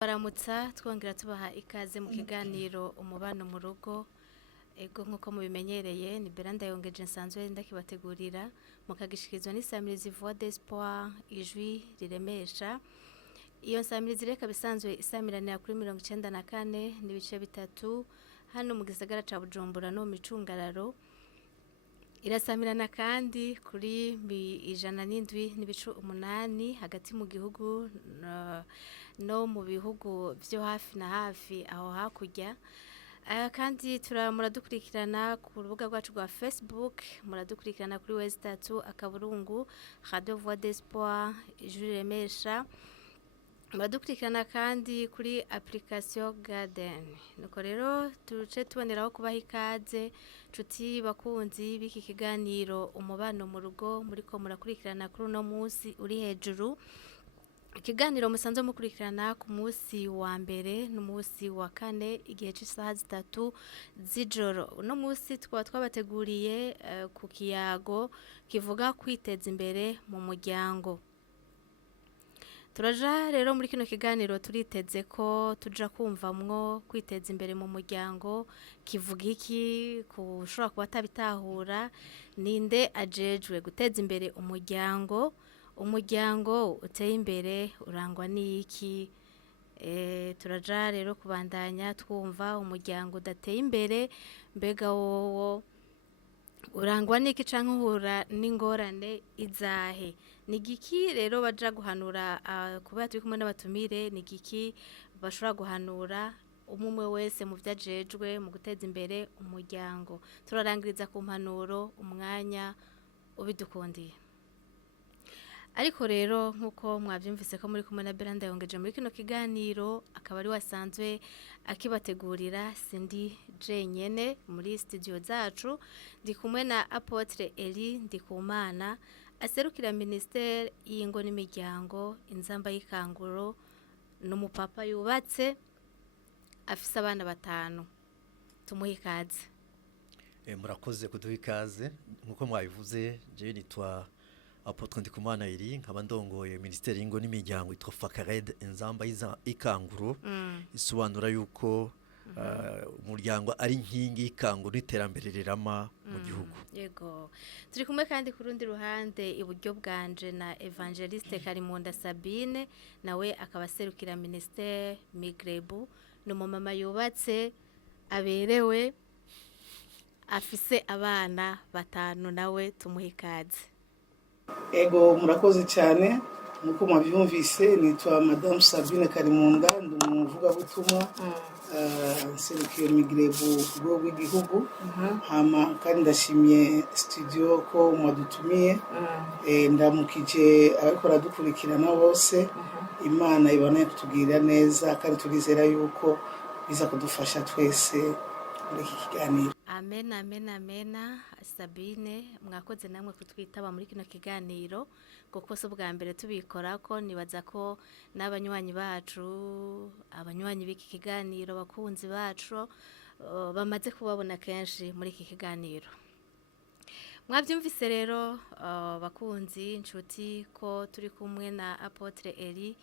Baramutsa twongera tubaha ikaze mu kiganiro umubano mu rugo ego nkuko mubimenyereye ni Beranda yongeje nsanzwe ndakibategurira mukagishikirizwa n'isamirizi Voix d'Espoir ijwi riremesha iyo nsamirizi reka bisanzwe isamiranira kuri 94 n'ibice bitatu hano mu gisagara ca Bujumbura no micungararo irasamirana kandi kuri 107 n'ibice 8 hagati mu gihugu no mu bihugu byo hafi na hafi aho hakurya kandi muradukurikirana ku rubuga rwacu rwa Facebook muradukurikirana kuri Westatu akaburungu Radio Voix d'Espoir ijwi riremesha muradukurikirana kandi kuri application Garden nuko rero tuce tuboneraho kubaha ikaze nshuti bakunzi biki kiganiro umubano mu rugo muriko murakurikirana kuri uno munsi uri hejuru ikiganiro musanzwe mukurikirana ku munsi wa mbere n'umunsi wa kane igihe cy'isaha 3 z'ijoro uno munsi twabateguriye ku kiyago kivuga kwiteza imbere mu muryango. Turaja rero muri kino kiganiro turiteze ko tuja kumvamwo kwiteza imbere mu muryango kivuga iki kushobora kuba tabitahura ninde ajejwe guteza imbere umuryango uteye imbere urangwa n'iki turaja rero kubandanya twumva umuryango udateye imbere mbega wowo urangwa n'iki canke uhura n'ingorane izahe nigiki rero baja guhanura kuba turi kumwe n'abatumire nigiki bashobora guhanura umwe wese mu vyajejwe mu guteza imbere umuryango turarangiriza ku mpanuro umwanya ubidukundiye. Ariko rero nkuko mwavyumvise ko muri kumwe na Beranda yongeje muri kino kiganiro akaba ari wasanzwe akibategurira sindi jenyene muri studio zacu ndi kumwe na Apotre Eli Ndikumana aserukira ministere y'ingo n'imiryango inzamba y'ikanguro n'umupapa yubatse afise abana 5 tumuha ikaze. Murakoze kuduha ikaze nkuko mwabivuze je nitwa Apotre Ndikumana iri nkaba ndongoye ministeri y'ingo n'imiryango itwa Fakared inzamba y'ikanguro isobanura yuko umuryango ari nkingi y'ikanguro n'iterambere rirama mu gihugu. Yego turi kumwe kandi ku rundi ruhande iburyo bwanje na Evangeliste Karimunda Sabine nawe akaba aserukira ministere Migrebu n'umumama yubatse aberewe afise abana 5 nawe tumuha ikaze. Ego murakoze cyane nkuko mwabyumvise nitwa Madame Sabine Karimunda ndumuvuga butumwa nserukiye Migrebu rwo w'igihugu hama kandi ndashimiye studio ko mwadutumiye ndamukije abakora dukurikirana bose Imana ibana kutugirira neza kandi turizera yuko biza kudufasha twese muri iki kiganiro. Amen amen amen. Sabine mwakoze namwe kutwitaba muri kino kiganiro kuko so bwa mbere tubikora ko nibaza ko n'abanywanyi bacu abanywanyi biki kiganiro bakunzi bacu bamaze kubabona kenshi muri iki kiganiro. Mwavyumvise rero bakunzi inshuti ko turi kumwe na Apotre Eli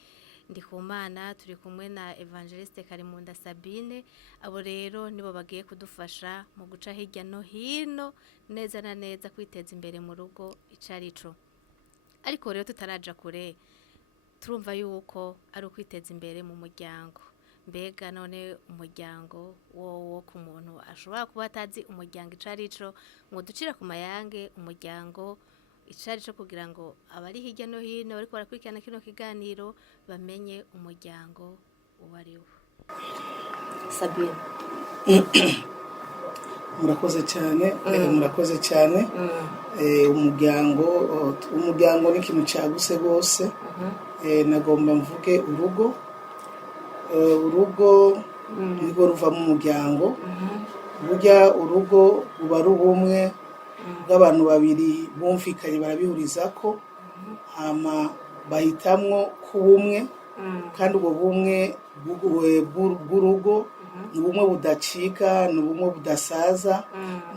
Ndikumana turi kumwe na Evangeliste Karimunda Sabine abo rero nibo bagiye kudufasha mu guca hirya no hino neza na neza kwiteza imbere mu rugo icarico. Ariko rero tutaraja kure turumva yuko ari kwiteza imbere mu muryango mbega none umuryango wo ku muntu ashobora kuba atazi umuryango icarico ngo ducira ku mayange umuryango icarico kugira ngo abari hirya no hino bariko barakurikirana kino kiganiro bamenye umuryango uwariwo. Sabine murakoze cyane umuryango ni ikintu cyaguse gose nagomba mvuge urugo nirwo ruva mu muryango burya urugo ruba ari ubumwe bw'abantu babiri bumvikanye barabihuriza ko hama bahitamwo kubumwe kandi ubwo bumwe bw'urugo ni ubumwe budacika ni ubumwe budasaza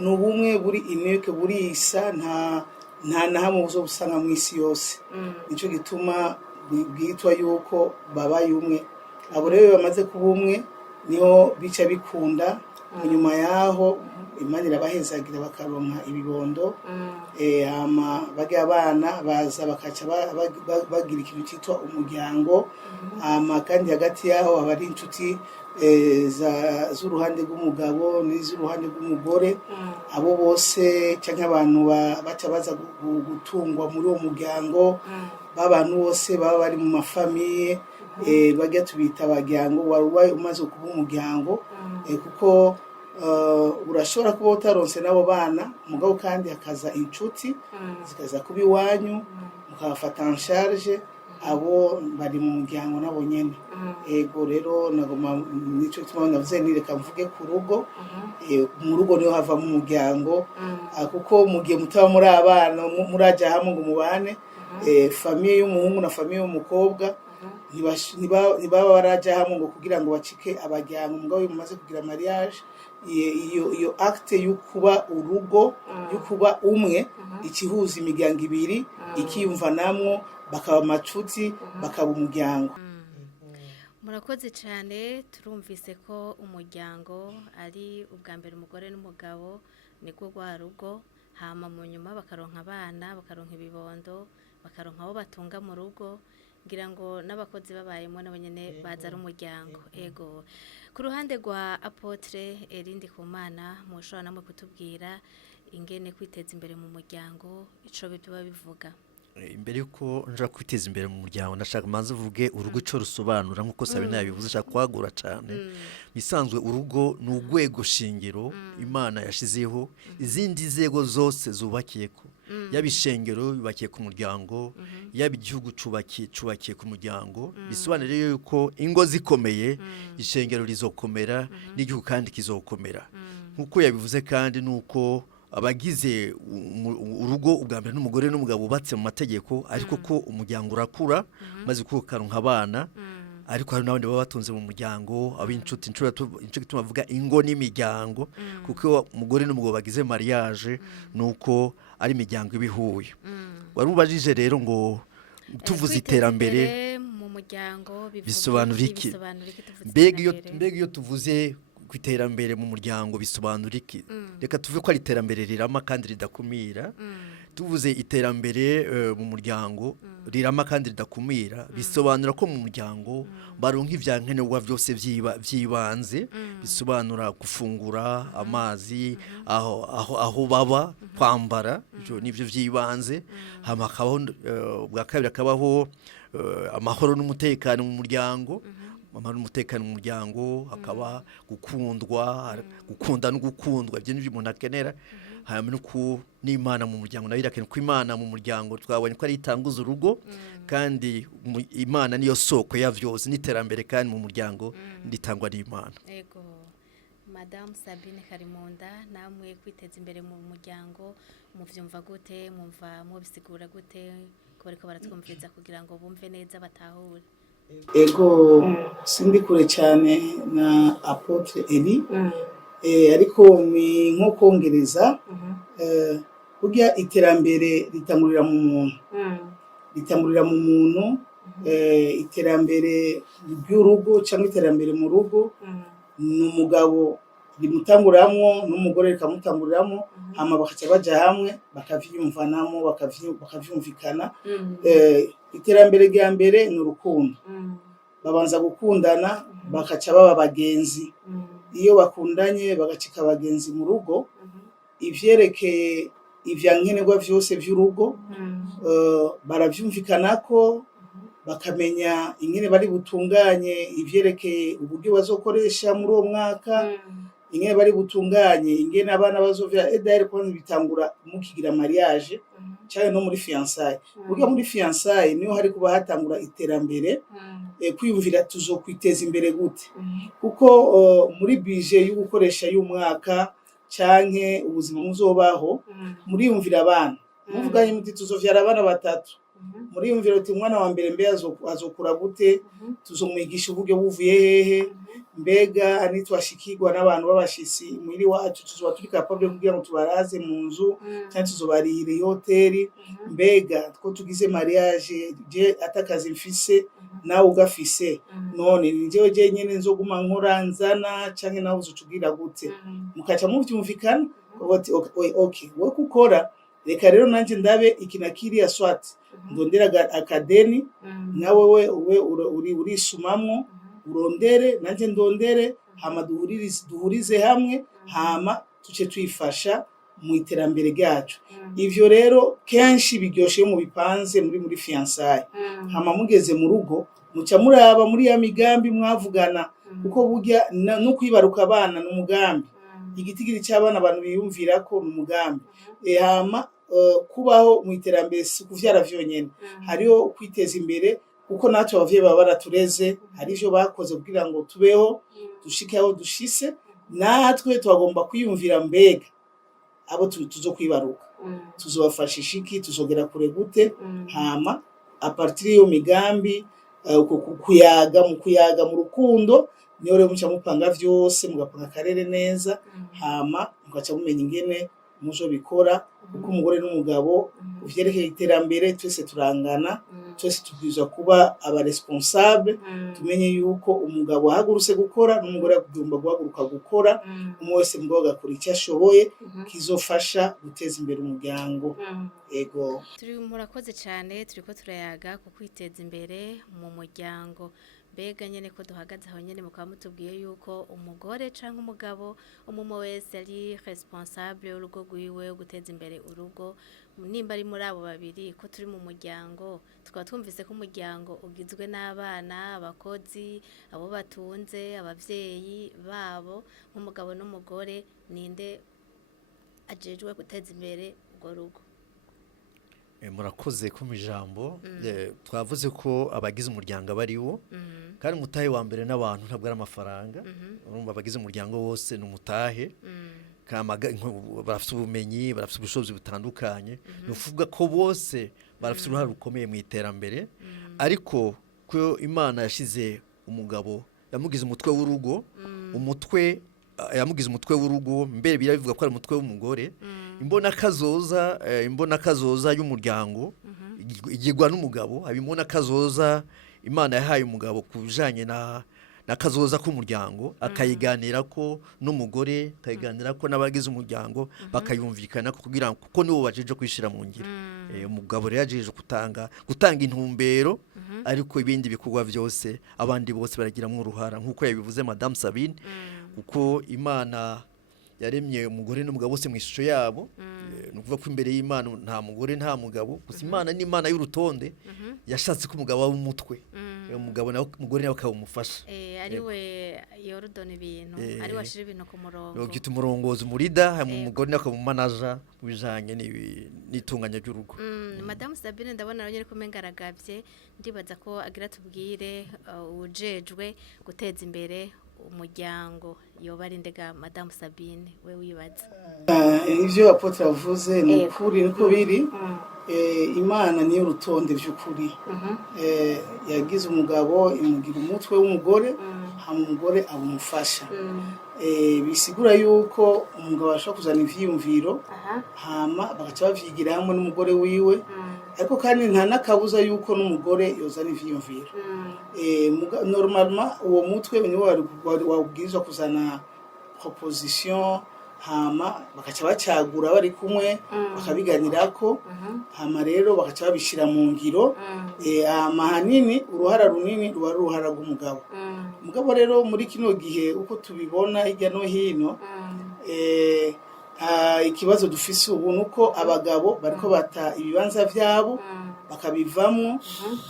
ni ubumwe buri ineke burisa nta na hamwe uzo busanga mu isi yose nico gituma bwitwa yuko babaye umwe abo rero bamaze kuba umwe niho bica bikunda nyuma yaho Imana irabahezagira bakaronka ibibondo hama bagiye abana baza bakaca bagira ikintu cyitwa umuryango hama kandi hagati yaho haba ari inshuti z'uruhande rw'umugabo n'iz'uruhande rw'umugore abo bose cyangwa abantu baca baza gutungwa muri uwo muryango b'abantu bose baba bari mu mafamiye bajya tubita abajyango wari umaze kuba umuryango kuko urashobora kuba utaronse n'abo bana umugabo kandi hakaza inshuti zikaza kuba iwanyu mukabafata en charge abo bari mu muryango nabo nyene ego rero nagoma nico gituma navuze nireka mvuge ku rugo mu rugo niho hava mu muryango kuko mu gihe mutaba muri abana muraja hamwe ngo mubane famiye y'umuhungu na famiye y'umukobwa ntibaba baraja hamwe ngo kugira ngo bacike abajyango umugabo mumaze kugira mariage iyo acte yo kuba urugo yo kuba umwe ikihuza imiryango ibiri ikiyumvanamwo bakaba amacuti bakaba umuryango. Murakoze cyane turumvise ko umuryango ari ubwa mbere umugore n'umugabo niko rwa rugo hama mu nyuma bakaronka abana bakaronka ibibondo bakaronka abo batunga mu rugo ngira ngo n'abakozi babayemo nabo nyene baza ari umuryango ego ku ruhande rwa Apotre Elindi Kumana mushobora namwe kutubwira ingene kwiteza imbere mu muryango ico biba bivuga imbere yuko nja kwiteza imbere mu muryango nashaka manze uvuge urugo ico rusobanura nkuko Sabina yabivuze ashaka kwagura cyane bisanzwe urugo n'ugwego shingiro Imana yashizeho izindi nzego zose zubakiyeko yabishengero bibakiye ku muryango yabigihugu cubakiye ku muryango bisobanura yuko ingo zikomeye ishengero rizokomera n'igihugu kandi kizokomera nkuko yabivuze kandi nuko abagize urugo ubwa mbere n'umugore n'umugabo bubatse mu mategeko ariko ko umuryango urakura maze kukaronka abana ariko hari n'abandi baba batunze mu muryango ab'inshuti gituma bavuga ingo n'imiryango kuko umugore n'umugabo bagize mariage nuko ari imiryango ibihuye wari ubajije rero ngo tuvuze iterambere mu muryango bisobanura iki mbega iyo tuvuze ku iterambere mu muryango bisobanura iki reka tuvuge ko ari iterambere rirama kandi ridakumira tuvuze iterambere mu muryango rirama kandi ridakumira bisobanura ko mu muryango baronka ivyankenerwa byose vyibanze bisobanura gufungura amazi aho baba kwambara ivyo nivyo vyibanze hama kabaho bwa kabiri akabaho amahoro n'umutekano mu muryango umutekano mu muryango hakaba gukunda no gukundwa ibyo nibyo umuntu akenera hanyuma nuko n'Imana mu muryango nayo irakenera ko Imana mu muryango twabonye ko ari itanguza urugo kandi Imana niyo soko ya vyose n'iterambere kandi mu muryango nditangwa n'Imana. Yego Madame Sabine Karimunda namwe kwiteza imbere mu muryango muvyumva gute mumva mubisigura gute ko bariko baratwumviriza kugira ngo bumve neza batahure ego sindi kure cyane na Apotre Eli ariko nko kongereza burya iterambere ritangurira mu muntu iterambere ry'urugo cyangwa iterambere mu rugo n'umugabo rimutanguramwo n'umugore rikamutanguriramwo hama bakaca baja hamwe bakavyumvanamo bakavyumvikana iterambere rya mbere ni urukundo babanza gukundana bakaca baba bagenzi iyo bakundanye bagacika abagenzi mu rugo ivyerekeye ivyankenerwa vyose vy'urugo baravyumvikanako bakamenya ingene bari butunganye ivyerekeye uburyo bazokoresha muri uwo mwaka ingene bari butunganye ingene abana bazovya edare kwanza bitangura mukigira mariage cyane no muri fiançailles burya muri fiançailles niho hari kuba hatangura iterambere kwiyumvira tuzokwiteza imbere gute kuko muri budget yo gukoresha y'umwaka canke ubuzima muzobaho muriyumvira abana muvuganye muti tuzovyara abana batatu muriyumvira uti umwana wa mbere mbe azokura gute tuzomwigisha uburyo buvuye hehe mbega anitwashikirwa n'abantu babashisi mwiri wacu tuzoba turi capable kugira ngo tubaraze mu nzu kandi tuzobarira hoteli mbega two tugize mariage je atakazi mfise nawe ugafise none ni jewe jenyene nzoguma nkora nzana canke nawe uzocugira gute mukaca muvyumvikana bati okay we kukora reka rero nanje ndabe ikinakiriya swat ndondera akadeni nawe we urisumamwo urondere nanje ndondere hama duhurize hamwe hama tuce twifasha mu iterambere ryacu ivyo rero kenshi biryoshe mu bipanze muri fiançailles hama mugeze mu rugo muca muraba muri ya migambi mwavugana kuko burya no kwibaruka abana n'umugambi igitigiri cy'abana abantu biyumvira ko n'umugambi hama kubaho mu iterambere si kuvyara vyonyene hariho kwiteza imbere kuko natwe abavyeyi baba baratureze hari ivyo bakoze kugira ngo tubeho dushike aho dushise natwe twagomba kwiyumvira mbega abo tuzokwibaruka tuzobafasha ishiki tuzogera kure gute hama a partir yo migambi kuyaga mu rukundo niyo rero muca mupanga vyose mugapanga akarere neza hama mugaca mumenya ingene muzo bikora kuko umugore n'umugabo uvyerekeye iterambere twese turangana twese tubwirizwa kuba aba responsable tumenye yuko umugabo ahagurutse gukora n'umugore agomba guhaguruka gukora umwe wese mugabo agakora icyo ashoboye kizofasha guteza imbere umuryango ego murakoze cyane turiko turayaga ku kwiteza imbere mu muryango mbega nyene ko duhagaze aho nyene mukaba mutubwiye yuko umugore canke umugabo umwe wese ari responsable urugo rwiwe guteza imbere urugo nimba ari muri abo babiri ko turi mu muryango tukaba twumvise ko umuryango ugizwe n'abana abakozi abo batunze abavyeyi babo nk'umugabo n'umugore ninde ajejwe guteza imbere urwo rugo murakoze ku ijambo twavuze ko abagize umuryango bariwo kandi umutahe wa mbere n'abantu ntabwo ari amafaranga urumva abagize umuryango wose ni umutahe barafite ubumenyi barafite ubushobozi butandukanye ni ukuvuga ko bose barafite uruhare rukomeye mu iterambere ariko ko Imana yashize umugabo yamugize umutwe w'urugo yamugize umutwe w'urugo mbere birabivuga ko ari umutwe w'umugore imbona kazoza y'umuryango igirwa n'umugabo abimona kazoza Imana yahaye umugabo kujanye na kazoza k'umuryango akayiganira ko n'umugore akayiganira ko n'abagize umuryango bakayumvikana kugira ngo kuko nibo bajeje kwishira mu ngiro umugabo rero yajeje gutanga intumbero ariko ibindi bikorwa byose abandi bose baragiramo uruhara nkuko yabivuze Madame Sabine kuko Imana yaremye umugore n'umugabo bose mu ishusho yabo nukuvuga ko imbere y'Imana nta mugore nta mugabo gusa Imana ni Imana y'urutonde yashatse ko umugabo aba umutwe umugabo nawe umugore nawe akabumufasha ari we yorodona ibintu ari washira ibintu ku murongo gita umurongozi umurida umugore nawe akabumanaja bijanye n'itunganya ry'urugo Madame Sabine ndabona rero ko mengaragavye ndibaza ko agira tubwire ujejwe guteza imbere umuryango yoba ari ndega Madame Sabine we wibaza ivyo apotre avuze ni ukuri niko biri Imana niyo rutonde by'ukuri yagize umugabo imugira umutwe w'umugore hama umugore abumufasha bisigura yuko umugabo ashobora kuzana ivyiyumviro hama bagaca bavyigira hamwe n'umugore wiwe ariko kandi nta nakabuza yuko n'umugore yozana ivyiyumviro normalement uwo mutwe niwo wabwirizwa kuzana proposition hama bakaca bacagura bari kumwe bakabiganirako hama rero bakaca babishira mu ngiro hanini uruhara runini ruba ruhara rw'umugabo umugabo rero muri kino gihe uko tubibona hirya no hino ikibazo dufise ubu nuko abagabo bariko bata ibibanza vyabo bakabivamwo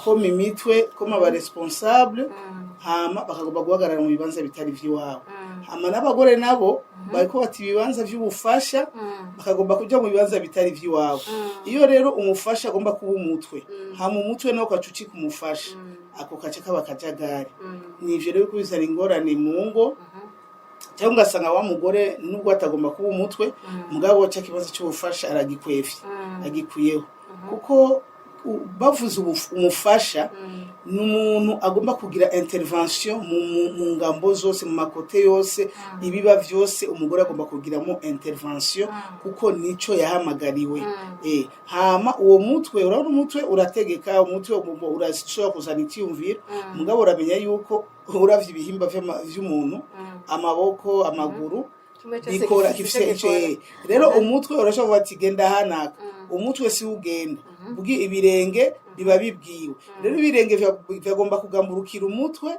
ko imitwe ko aba responsable hama bakagomba guhagarara mu bibanza bitari vy'iwabo hama n'abagore nabo bariko bata ibibanza vy'ubufasha bakagomba kuja mu bibanza bitari vy'iwabo iyo rero umufasha agomba kuba umutwe hama umutwe nawo kacuci kumufasha ako kace kaba kajagari nivyo rero kubizana ingorane mu ngo cyangwa ugasanga wa mugore nubwo atagomba kuba umutwe mugabo cya kibazo cy'ubufasha agikuyeho kuko bavuze umufasha ni umuntu agomba kugira intervention mu ngambo zose mu makote yose ibiba vyose umugore agomba kugiramo intervention kuko nico yahamagariwe hama uwo mutwe urabona umutwe urategeka umutwe urashobora kuzana icyumviro mugabo uramenya yuko uravye ibihimba vy'umuntu amaboko amaguru bikora kifise ice rero umutwe urashobora ati genda hanaka umutwe si ugenda bugi ibirenge biba bibwiwe rero ibirenge byagomba kugamburukira umutwe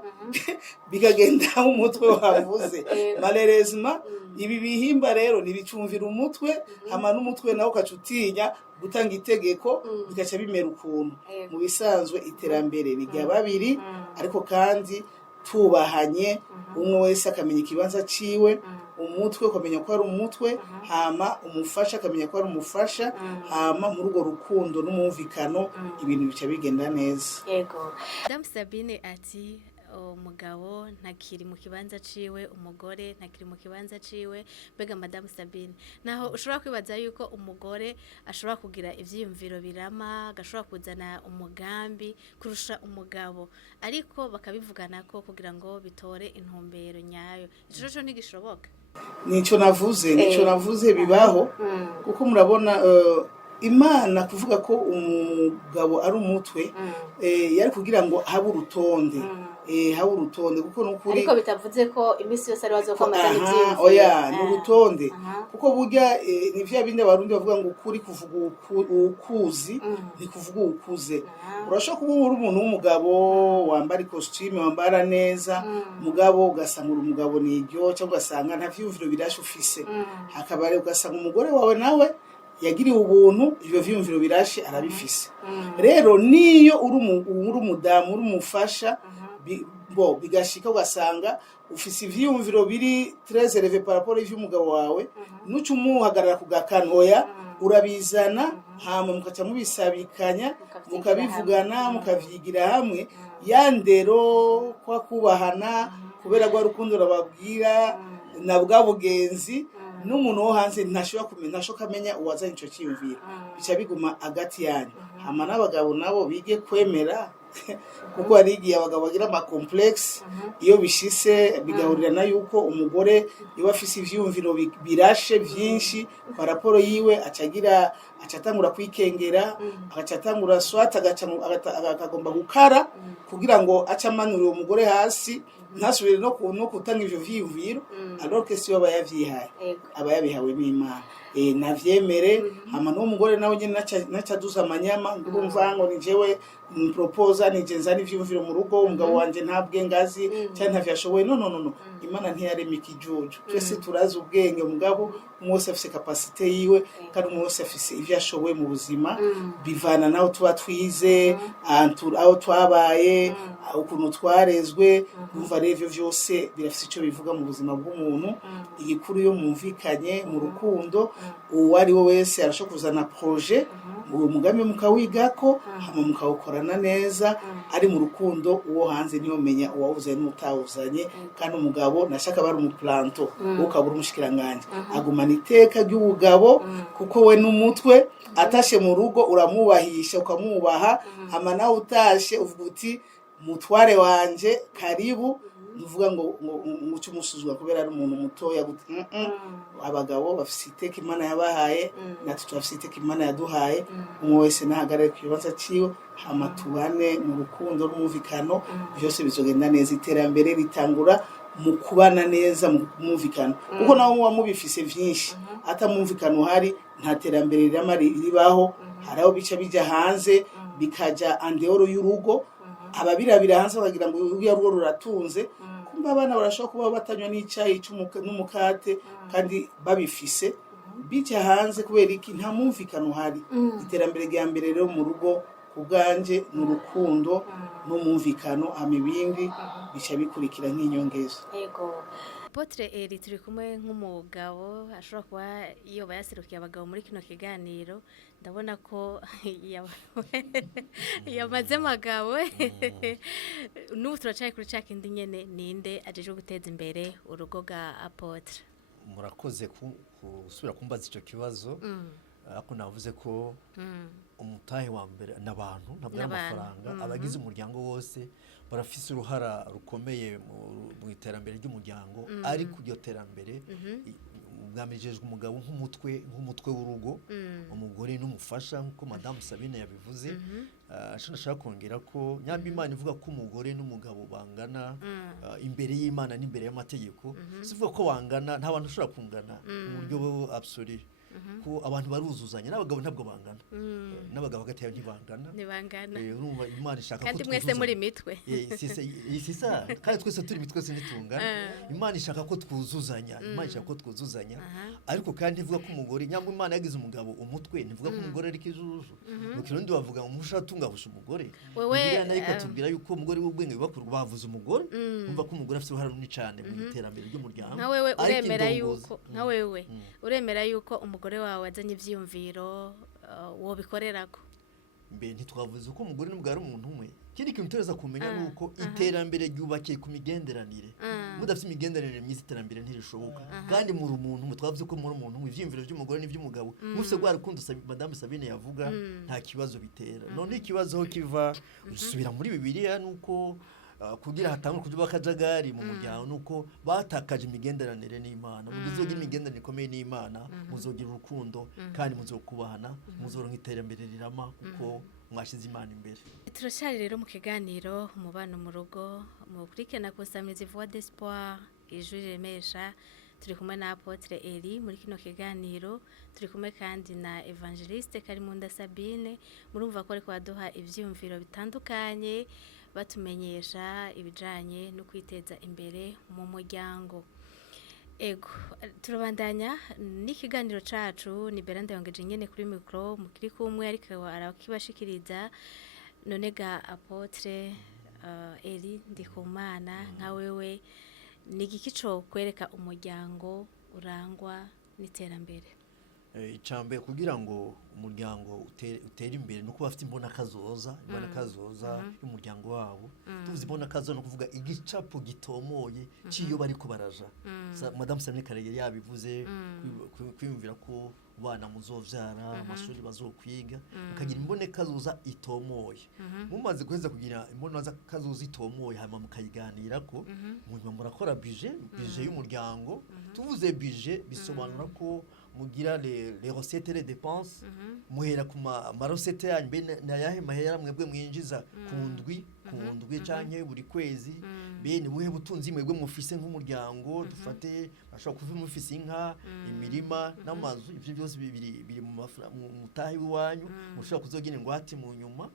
bikagenda umutwe wavuze malheureusement ibi bihimba rero nibicumvira umutwe hama n'umutwe nawo kacutinya gutanga itegeko bigaca bimera ukuntu mu bisanzwe iterambere bijya babiri ariko kandi tubahanye umwe wese akamenya ikibanza ciwe umutwe ukamenya ko ari umutwe hama umufasha akamenya ko ari umufasha hama muri urwo rukundo n'umumvikano ibintu bica bigenda neza yego Madame Sabine ati umugabo ntakiri mu kibanza ciwe umugore ntakiri mu kibanza ciwe mbega Madame Sabine naho ushobora kwibaza yuko umugore ashobora kugira ivyiyumviro birama agashobora kuzana umugambi kurusha umugabo ariko bakabivugana ko kugira ngo bitore intumbero nyayo ico ntigishoboka nico navuze bibaho kuko murabona Imana kuvuga ko umugabo ari umutwe yari kugira ngo habe urutonde habe urutonde kuko nukuri ariko bitavuze ko imisi yose ari bazokomeza n'izindi oya ni urutonde kuko burya nivya bindi abarundi bavuga ngo kuri kuvuga ukuzi ni kuvuga ukuze urashobora kuba uri umuntu w'umugabo wambara costume wambara neza mugabo ugasanga uri umugabo niryo cyangwa ugasanga nta vyumviro birashe ufise hakaba rero ugasanga umugore wawe nawe yagiriwe ubuntu ivyo vyumviro birashe arabifise rero niyo uri umudamu uri umufasha bigashika ugasanga ufise ivyumviro biri très élevé par rapport y'umugabo wawe nuco umuhagarara ku gakanoya urabizana hama mukaca mubisabikanya mukabivugana mukavyigira hamwe yandero kwa kubahana kubera gwa rukundo rababwira na bwa bugenzi n'umuntu wo hanze ntashobora kumenya uwazanye ico cyiyumviro bica biguma agati yanyu hama n'abagabo nabo bige kwemera kuko hari igihe abagabo bagira ama complex iyo bishise bigahurirana yuko umugore iyo afise ivyumviro birashe vyinshi kwa raporo yiwe acatangura kwikengera agacatangura swata agomba gukara kugira ngo acamanure uwo mugore hasi ntasubire no kutanga ivyo vyiyumviro alors que si baba yavyihaye aba yabihawe n'Imana navyemere hama n'umugore nawe nyene nacaduza amanyama ngurumva ngo ni jewe proposa ni jenza n'ivyumviro mu rugo umugabo wanje ntabwe ngazi cyane ntavyashoboye no Imana ntiyarema ikijuju twese turazi ubwenge umugabo umwose afise capacité yiwe kandi umwose afise ivyo ashoboye mu buzima bivana naho tuba twize aho twabaye ukuntu twarezwe umva revyo vyose birafise ico bivuga mu buzima bw'umuntu igikuru yo mumvikanye mu rukundo uwari we wese arashobora kuzana projet uwo mugambi mukawigako hama mukawukorana neza ari mu rukundo uwo hanze niyo menya uwawuzanye n'utawuzanye kandi umugabo nashaka bari umuplanto ukabura umushikiranganje agumana iteka ry'ubugabo kuko we n'umutwe atashe mu rugo uramwubahisha ukamwubaha hama nawe utashe uvuga uti mutware wanje karibu nuvuga ngo muco musuzwa kubera ari umuntu mutoya abagabo bafise iteka Imana yabahaye natwe turafise iteka Imana yaduhaye umwe wese nahagarare ku kibanza ciwe hama tubane mu rukundo n'umumvikano byose bizogenda neza iterambere ritangura mu kubana neza mu kumumvikana kuko nawo muba mubifise vyinshi atamumvikano hari nta terambere ribaho haraho bica bija hanze bikaja andeoro y'urugo ababirabira hanze bakagira ngo urugo rugo ruratunze kumba abana barashobora kuba batanywa n'icayi n'umukate kandi babifise bija hanze kubera iki nta mumvikano hari iterambere rya mbere rero mu rugo kubganje n'urukundo n'umumvikano amibindi bica bikurikira nk'inyongezo yego Apotre Eri turi kumwe nk'umugabo ashobora kuba iyo bayasirukiye abagabo muri kino kiganiro ndabona ko yamaze magabo n'ubu turacaye kuri cya kindi nyene ninde ajeje guteza imbere urugo ga Apotre murakoze gusubira kumbaza ico kibazo ariko navuze ko umutahe wa mbere n'abantu ntabwo ari N'abantu. amafaranga abagize umuryango wose barafise uruhara rukomeye mu iterambere ry'umuryango ariko iryo terambere bwamejejwe umugabo nk'umutwe w'urugo umugore n'umufasha nk'uko Madame Sabine yabivuze. Nashaka kongera ko nyamba Imana ivuga ko umugore n'umugabo bangana imbere y'Imana n'imbere y'amategeko, sivuga ko bangana, nta bantu ushobora kungana mu buryo absolu, ko abantu baruzuzanya, n'abagabo ntabwo bangana, n'abagabo hagati yabo ntibangana. Urumva Imana ishaka ko kandi mwese muri mitwe sisa kandi twese turi mitwe sinitungana. Imana ishaka ko twuzuzanya, Imana ishaka ko twuzuzanya, ariko kandi ivuga ko umugore nyamba Imana yagize umugabo umutwe, nivuga ko umugore ari kijuju. Mu Kirundi bavuga ngo umushatunga busha umugore. Bibiliya nayo ikatubwira yuko umugore w'ubwenge bibakurwa bavuze umugore, umva ko umugore afite uruhare runini cyane mu iterambere ry'umuryango. Nka wewe uremera yuko umugore wawe azanye ivyiyumviro wo bikorerako? Mbe ntitwavuze ko umugore n'umugabo ari umuntu umwe. Kindi kintu tureza kumenya nuko iterambere ryubakiye ku migenderanire. Mudafite imigenderanire myiza iterambere ntirishoboka. Kandi muri umuntu umwe twavuze ko muri umuntu umwe ivyiyumviro by'umugore n'ivy'umugabo mufite gwa rukundo Madame Sabine yavuga nta kibazo bitera. None ikibazo aho kiva usubira muri Bibiliya nuko kugira hatangwe kujuba kajagari mu muryango nuko batakaje imigenderanire n'Imana. Mugizogira imigenderanire ikomeye n'Imana, muzogira urukundo kandi muzokubahana, muzoronka iterambere rirama kuko mwashize Imana imbere. Turashari rero mu kiganiro umubano mu rugo mu kurikirana ku Samirizi Voix d'Espoir ijwi remesha. Turi kumwe na Apotre Eli muri kino kiganiro, turi kumwe kandi na Evangeliste Karimunda Sabine. Murumva ko ariko baduha ivyumviro bitandukanye batumenyesha ibijanye no kwiteza imbere mu muryango. Ego turabandanya n'ikiganiro cacu, ni Beranda yongeje nyene kuri micro mukiri kumwe ariko arakibashikiriza. None ga Apotre Eli Ndikumana, nka wewe ni igiki cyo kwereka umuryango urangwa n'iterambere? Icambe kugira ngo umuryango utere imbere nuko bafite imbona kazoza y'umuryango wabo. Tuvuze imbona kazoza no kuvuga igicapo gitomoye ciyo bariko baraja. Madame Sabine Karege yabivuze kwiyumvira ko bana muzovyara amashuri bazokwiga ukagira imbone kazoza itomoye. Mumaze guheza kugira imbona kazoza itomoye hama mukayiganira ko munyuma murakora budget y'umuryango. Tuvuze budget bisobanura ko mugira les recettes et les dépenses, muhera ku ma recettes yanyu na yahe mahera mwebwe mwinjiza kundwi canke buri kwezi, bene buhe butunzi mwebwe mufise nk'umuryango. Dufate ashobora kuva mufise inka, imirima n'amazu, ivyo byose biri mu mutahi wanyu, mushobora kuzogena ingwate mu nyuma.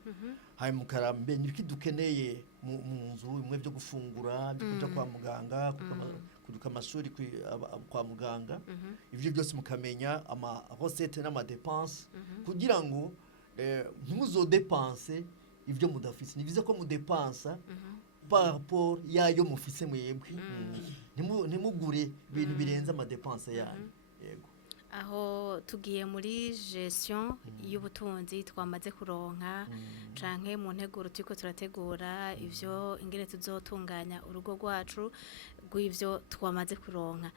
Hayi mukarambe nibiki dukeneye mu nzu imwe byo gufungura, byo kuja kwa muganga, kuduka amashuri kwa muganga. Ivyo byose mukamenya ama recette n'ama dépenses kugira ngo ntimuzodepense ivyo mudafise. Nibize ko mudepensa par rapport yayo mufise mwebwe, ntimugure ibintu birenze ama dépenses yanyu. Yego, aho tugiye muri gestion y'ubutunzi twamaze kuronka canke mu nteguro turiko turategura ivyo ingene tuzotunganya urugo rwacu rw'ivyo twamaze kuronka.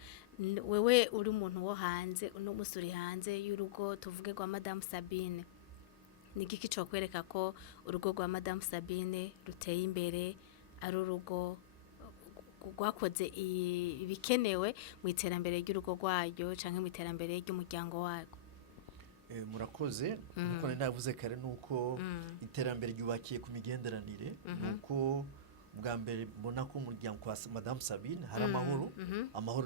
Wewe uri umuntu wo hanze, uno musuri hanze y'urugo tuvuge rwa Madame Sabine, ni igiki cyo kwereka ko urugo rwa Madame Sabine ruteye imbere, ari urugo rwakoze ibikenewe mu iterambere ry'urugo rwayo canke mu iterambere ry'umuryango wago? Murakoze. Nuko navuze kare nuko iterambere ryubakiye ku migenderanire. Nuko bwa mbere mbona ko umuryango kwa Madame Sabine hari amahoro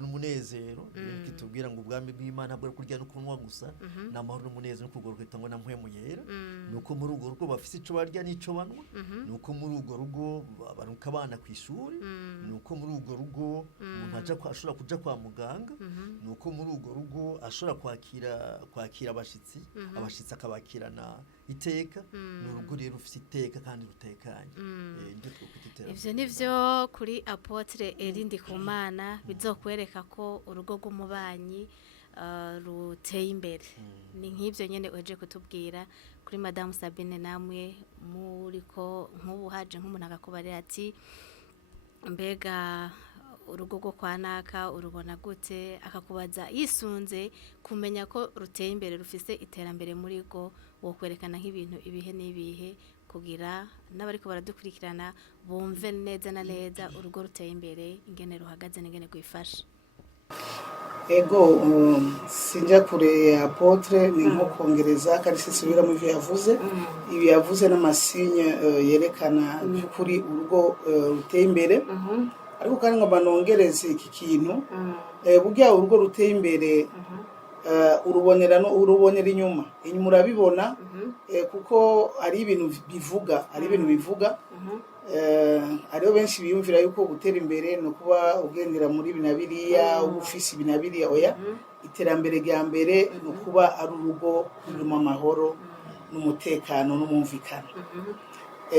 n'umunezero. Kitubwira ngo ubwami bw'Imana bwo kurya no kunywa gusa, na amahoro n'umunezero no kugororwa ngo na mpwemu yera. Nuko muri urwo rugo bafise ico barya n'ico banwa. Nuko muri urwo rugo baruka abana ku ishuri. Nuko muri urwo rugo umuntu ashobora kuja kwa muganga. Nuko muri urwo rugo ashobora kwakira abashitsi akabakirana iteka. N'urugo rero ufite iteka kandi rutekanye. Ivyo nivyo kuri Apotre Eli Ndikumana bizokwereka ko urugo rw'umubanyi ruteye imbere. Ni nk'ivyo nyene uheje kutubwira kuri Madame Sabine. Namwe muriko nk'ubu haje nk'umuntu akakubarira ati mbega urugo rwo kwa naka urubona gute akakubaza yisunze kumenya ko ruteye imbere rufise iterambere muri go wo kwerekana nk'ibintu ibihe n'ibihe kugira n'abariko baradukurikirana bumve neza na neza urugo ruteye imbere ingene ruhagaze n'ingene gwifasha. Ego sinja kure apotre ni nko kongereza kandi sisubira mu byo yavuze ibi yavuze n'amasinye yerekana by'ukuri urugo ruteye imbere ariko kandi ngo banongereze iki kintu burya urugo ruteye imbere urubonera inyuma urabibona kuko ari ibintu bivuga ariyo benshi biyumvira yuko gutera imbere no kuba ugendera muri binabiriya ufise binabiriya oya iterambere rya mbere no kuba ari urugo rurimo amahoro n'umutekano n'umumvikano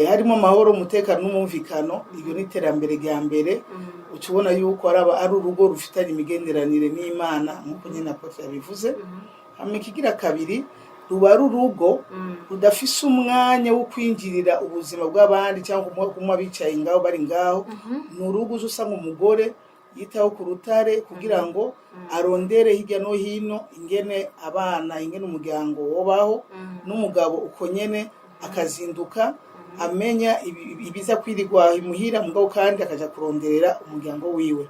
harimo amahoro umutekano n'umumvikano iyo ni iterambere rya mbere ukibona yuko ari urugo rufitanye imigenderanire n'Imana nk'uko nyine apotre yabivuze hamwe kigira kabiri ruba ari urugo rudafise umwanya wo kwinjirira ubuzima bw'abandi cyangwa kumwe bicaye ngaho bari ngaho ni urugo usanga umugore yitaho ku rutare kugira ngo arondere hirya no hino ingene abana ingene umuryango wobaho n'umugabo uko nyene akazinduka amenya ibiza kwirirwa imuhira mugabo kandi akaja kuronderera umuryango wiwe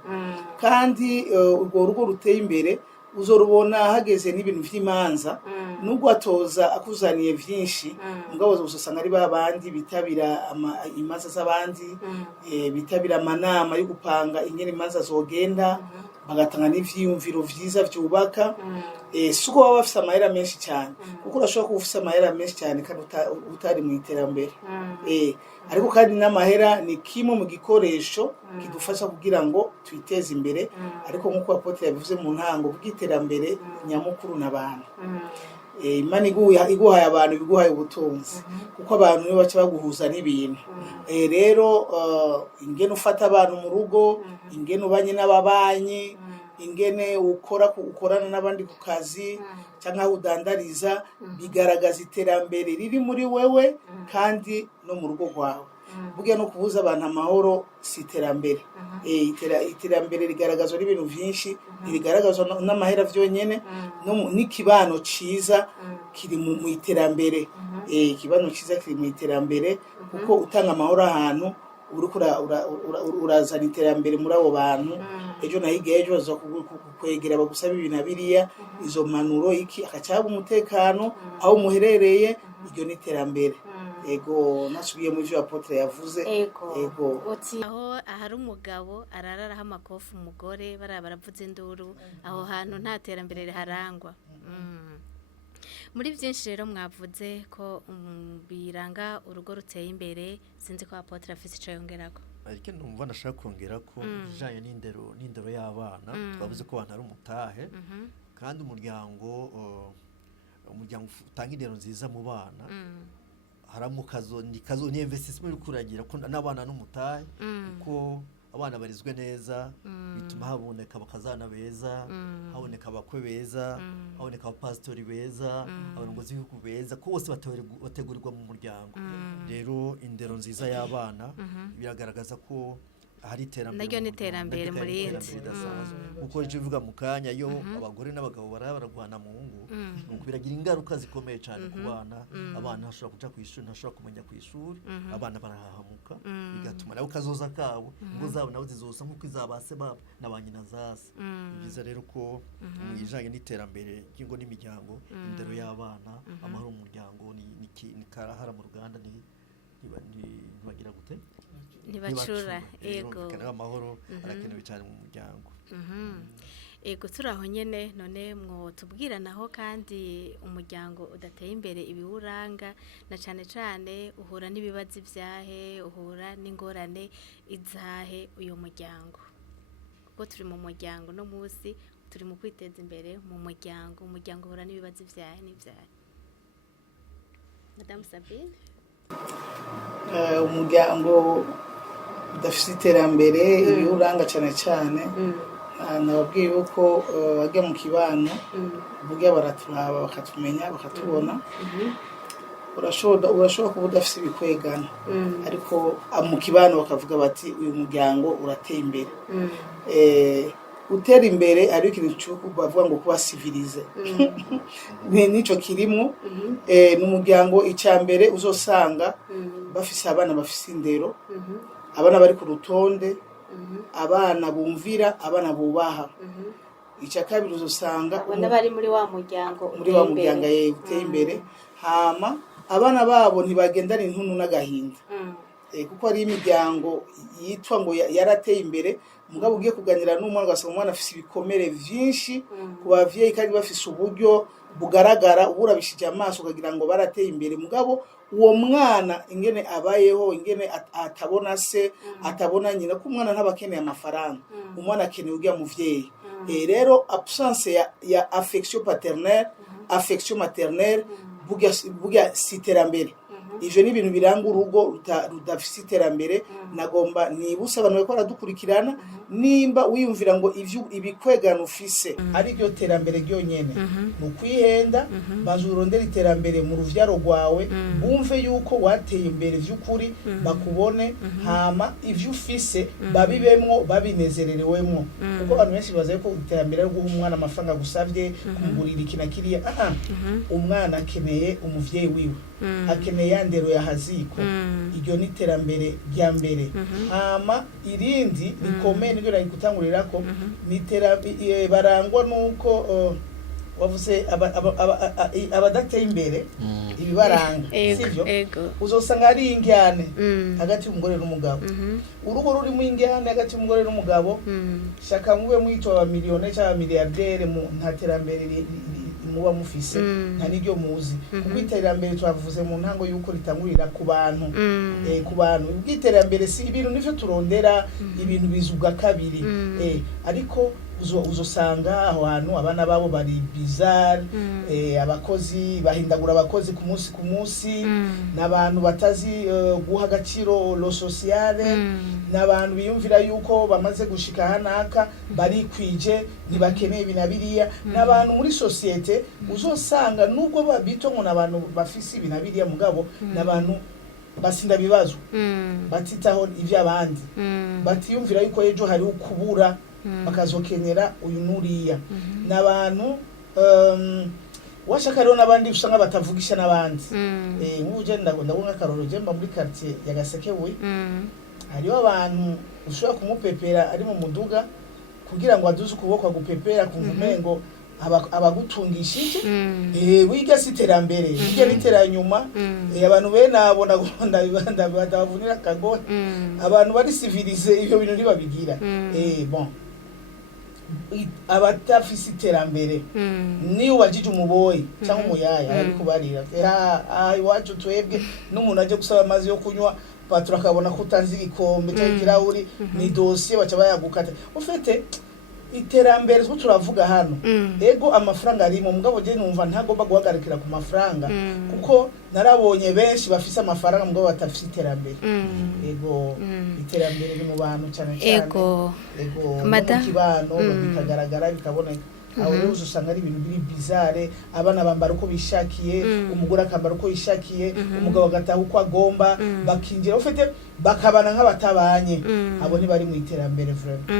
kandi urwo rugo ruteye imbere uzorubona hageze n'ibintu vy'imanza nubwo atoza akuzaniye vyinshi mugabo uzosanga ari babandi bitabira imanza z'abandi bitabira amanama yo gupanga ingene imanza zogenda bagatanga n'ivyiyumviro vyiza vyubaka suko baba bafise amahera menshi cyane kuko urashobora kuba ufise amahera menshi cyane kandi utari mu iterambere ariko kandi n'amahera ni kimwe mu gikoresho kidufasha kugira ngo twiteze imbere ariko nk'uko apotre yabivuze mu ntango bw'iterambere nyamukuru n'abantu Imana iguhaye abantu biguhaye ubutunzi kuko abantu nibo baca baguhuza n'ibintu rero ingene ufata abantu mu rugo ingene ubanye n'ababanyi ingene ukorana n'abandi ku kazi cyangwa udandariza bigaragaza iterambere riri muri wewe kandi no mu rugo rwawe burya no kubuza abantu amahoro si iterambere iterambere rigaragazwa n'ibintu byinshi rigaragazwa n'amahera vyonyene n'ikibano ciza kiri mu iterambere ikibano ciza kiri mu iterambere kuko utanga amahoro ahantu uriko urazana iterambere muri abo bantu ejo nahiga ejo baza kukwegera bagusaba ibintu biriya izo manuro iki akacaba umutekano aho muherereye iryo ni iterambere ego nasubiye mu byo apotre yavuze ego aho ahari umugabo arararaho amakofu umugore baravuze induru aho hantu nta terambere riharangwa muri byinshi rero mwavuze ko biranga urugo ruteye imbere sinzi ko apotre afise ico yongerako ariko numva nashaka kongera ko bijanye n'indero y'abana twavuze ko abantu ari umutahe kandi umuryango utanga indero nziza mu bana haramukazo ni investissement yo kuragira ko n'abana n'umutahe kuko abana barizwe neza bituma haboneka bakazana beza haboneka abakwe beza haboneka abapastori beza abarongozi b'ibihugu beza ko bose bategurirwa mu muryango rero indero nziza y'abana biragaragaza ko hari iterambere muri yindi uko je bivuga mu kanya yo abagore n'abagabo baragwana mu ngo nuko biragira ingaruka zikomeye cyane ku bana abana hashobora kuja kwishuri ntashobora kumenya kwishuri abana barahahamuka bigatuma nabo kazoza kabo ngo zabo nabo zizosa nkuko izabase babo nabanyina zase biza rero ko mwijanye n'iterambere y'ingo n'imiryango indero y'abana amahoro mu muryango ni karahara mu Ruganda ntibagira gute ntibacura ego kandi amahoro arakenewe cyane mu muryango ego turaho nyene none mwo tubwiranaho kandi umuryango udateye imbere ibiwuranga na cyane cyane uhura n'ibibazo vyahe uhura n'ingorane izahe uyo muryango kuko turi mu muryango no musi turi mu kwiteza imbere mu muryango uhura n'ibibazo vyahe n'ivyahe Madame Sabine umuryango udafite iterambere ibiwuranga cyane cyane nababwiye yuko bajya mu kibano burya baraturaba bakatumenya bakatubona urashobora kuba udafite ibikwegana ariko mu kibano bakavuga bati uyu muryango urateye imbere. Gutera imbere ari ikintu cyo bavuga ngo kuba civilize nico kirimo. Ni umuryango icyambere uzosanga bafise abana bafise indero, abana bari ku rutonde, abana bumvira, abana bubaha. Icya kabiri uzosanga abana bari muri wa muryango uteye imbere, hama abana babo ntibagendana intuntu n'agahinda, kuko ari imiryango yitwa ngo yarateye imbere. Mugabo ugiye kuganira n'umwana ugasanga umwana afise ibikomere vyinshi ku bavyeyi kandi bafise uburyo bugaragara, urabishije amaso ukagira ngo barateye imbere, mugabo uwo mwana ingene abayeho, ingene atabona se, atabona nyina, ko umwana ntabakeneye amafaranga, umwana akeneye urya muvyeyi. Rero absence ya affection paternelle, affection maternelle burya si iterambere. Ivyo ni ibintu biranga urugo rudafise iterambere. Nagomba nibutsa abantu bariko baradukurikirana, nimba wiyumvira ngo ibikwegana ufise ari ryo terambere ryonyene, ni ukwihenda. Banza urondera iterambere mu ruvyaro rwawe, bumve yuko wateye imbere vy'ukuri, bakubone, hama ivyo ufise babibemwo, babinezererewemwo. Kuko abantu benshi bazaye ko iterambere ari guha umwana amafaranga gusavye, kumugurira iki na kiriya. Umwana akeneye umuvyeyi wiwe, akeneye yandero ya haziko. Iryo ni iterambere rya mbere. Hama irindi rikomeye niryo nari gutangurirako, ni iterambere barangwa nuko wavuze abadateye imbere ibibaranga, sivyo? Uzosanga ari ingyane hagati y'umugore n'umugabo. Urugo rurimo ingyane hagati y'umugore n'umugabo, shaka mube mwitwa abamiliyone cyangwa miliyardere, nta terambere muba mufise, nta niryo muzi. Kuko iterambere twavuze mu ntango yuko ritangurira ku bantu, ku bantu. Ubwiterambere si ibintu nivyo turondera, ibintu bizubwa kabiri, ariko uzosanga aho hantu abana babo bari bizarre, abakozi bahindagura abakozi ku munsi, n'abantu batazi guha agaciro lo sociale, n'abantu biyumvira yuko bamaze gushika hanaka barikwije, ntibakeneye binabiriya. N'abantu muri societe uzosanga nubwo babito ngo n'abantu bafise binabiriya, mugabo n'abantu basinda bibazo, batitaho ivy'abandi, batiyumvira yuko ejo hari ukubura bakazokenera uyu nuriya. N'abantu washaka rero n'abandi usanga batavugisha n'abandi. Nk'uje ndabona akaroro je mba muri quartier ya Gasekebuye, hariho abantu ushobora kumupepera ari mu muduga kugira ngo aduze ukuboko agupepera kumva umengo abagutungishije. Wiga si iterambere, wiga n'iteranyuma. Abantu bene abo ndabavunira akagore. Abantu bari civilize ibyo bintu ntibabigira. Bon, abatafise iterambere ni ubajije umuboyi cyangwa umuyaya arikubarira iwacu twebwe n'umuntu aje gusaba amazi yo kunywa patro akabona ko utanze igikombe cyangwa ikirahuri, ni dosiye baca bayagukata. Ufite iterambere zo turavuga hano, ego amafaranga ari mu mugabo je numva ntagomba guhagarikira ku mafaranga, kuko narabonye benshi bafise amafaranga mugabo batafise iterambere. Ego iterambere ni mu bantu cyane cyane, ego mu kibano bikagaragara bikaboneka. Aho rero usanga ari ibintu biri bizarre, abana bambara uko bishakiye, umugore akambara uko yishakiye, umugabo agataha uko agomba, bakinjira ufite bakabana nk'abatabanye. Abo ntibari mu iterambere vraiment.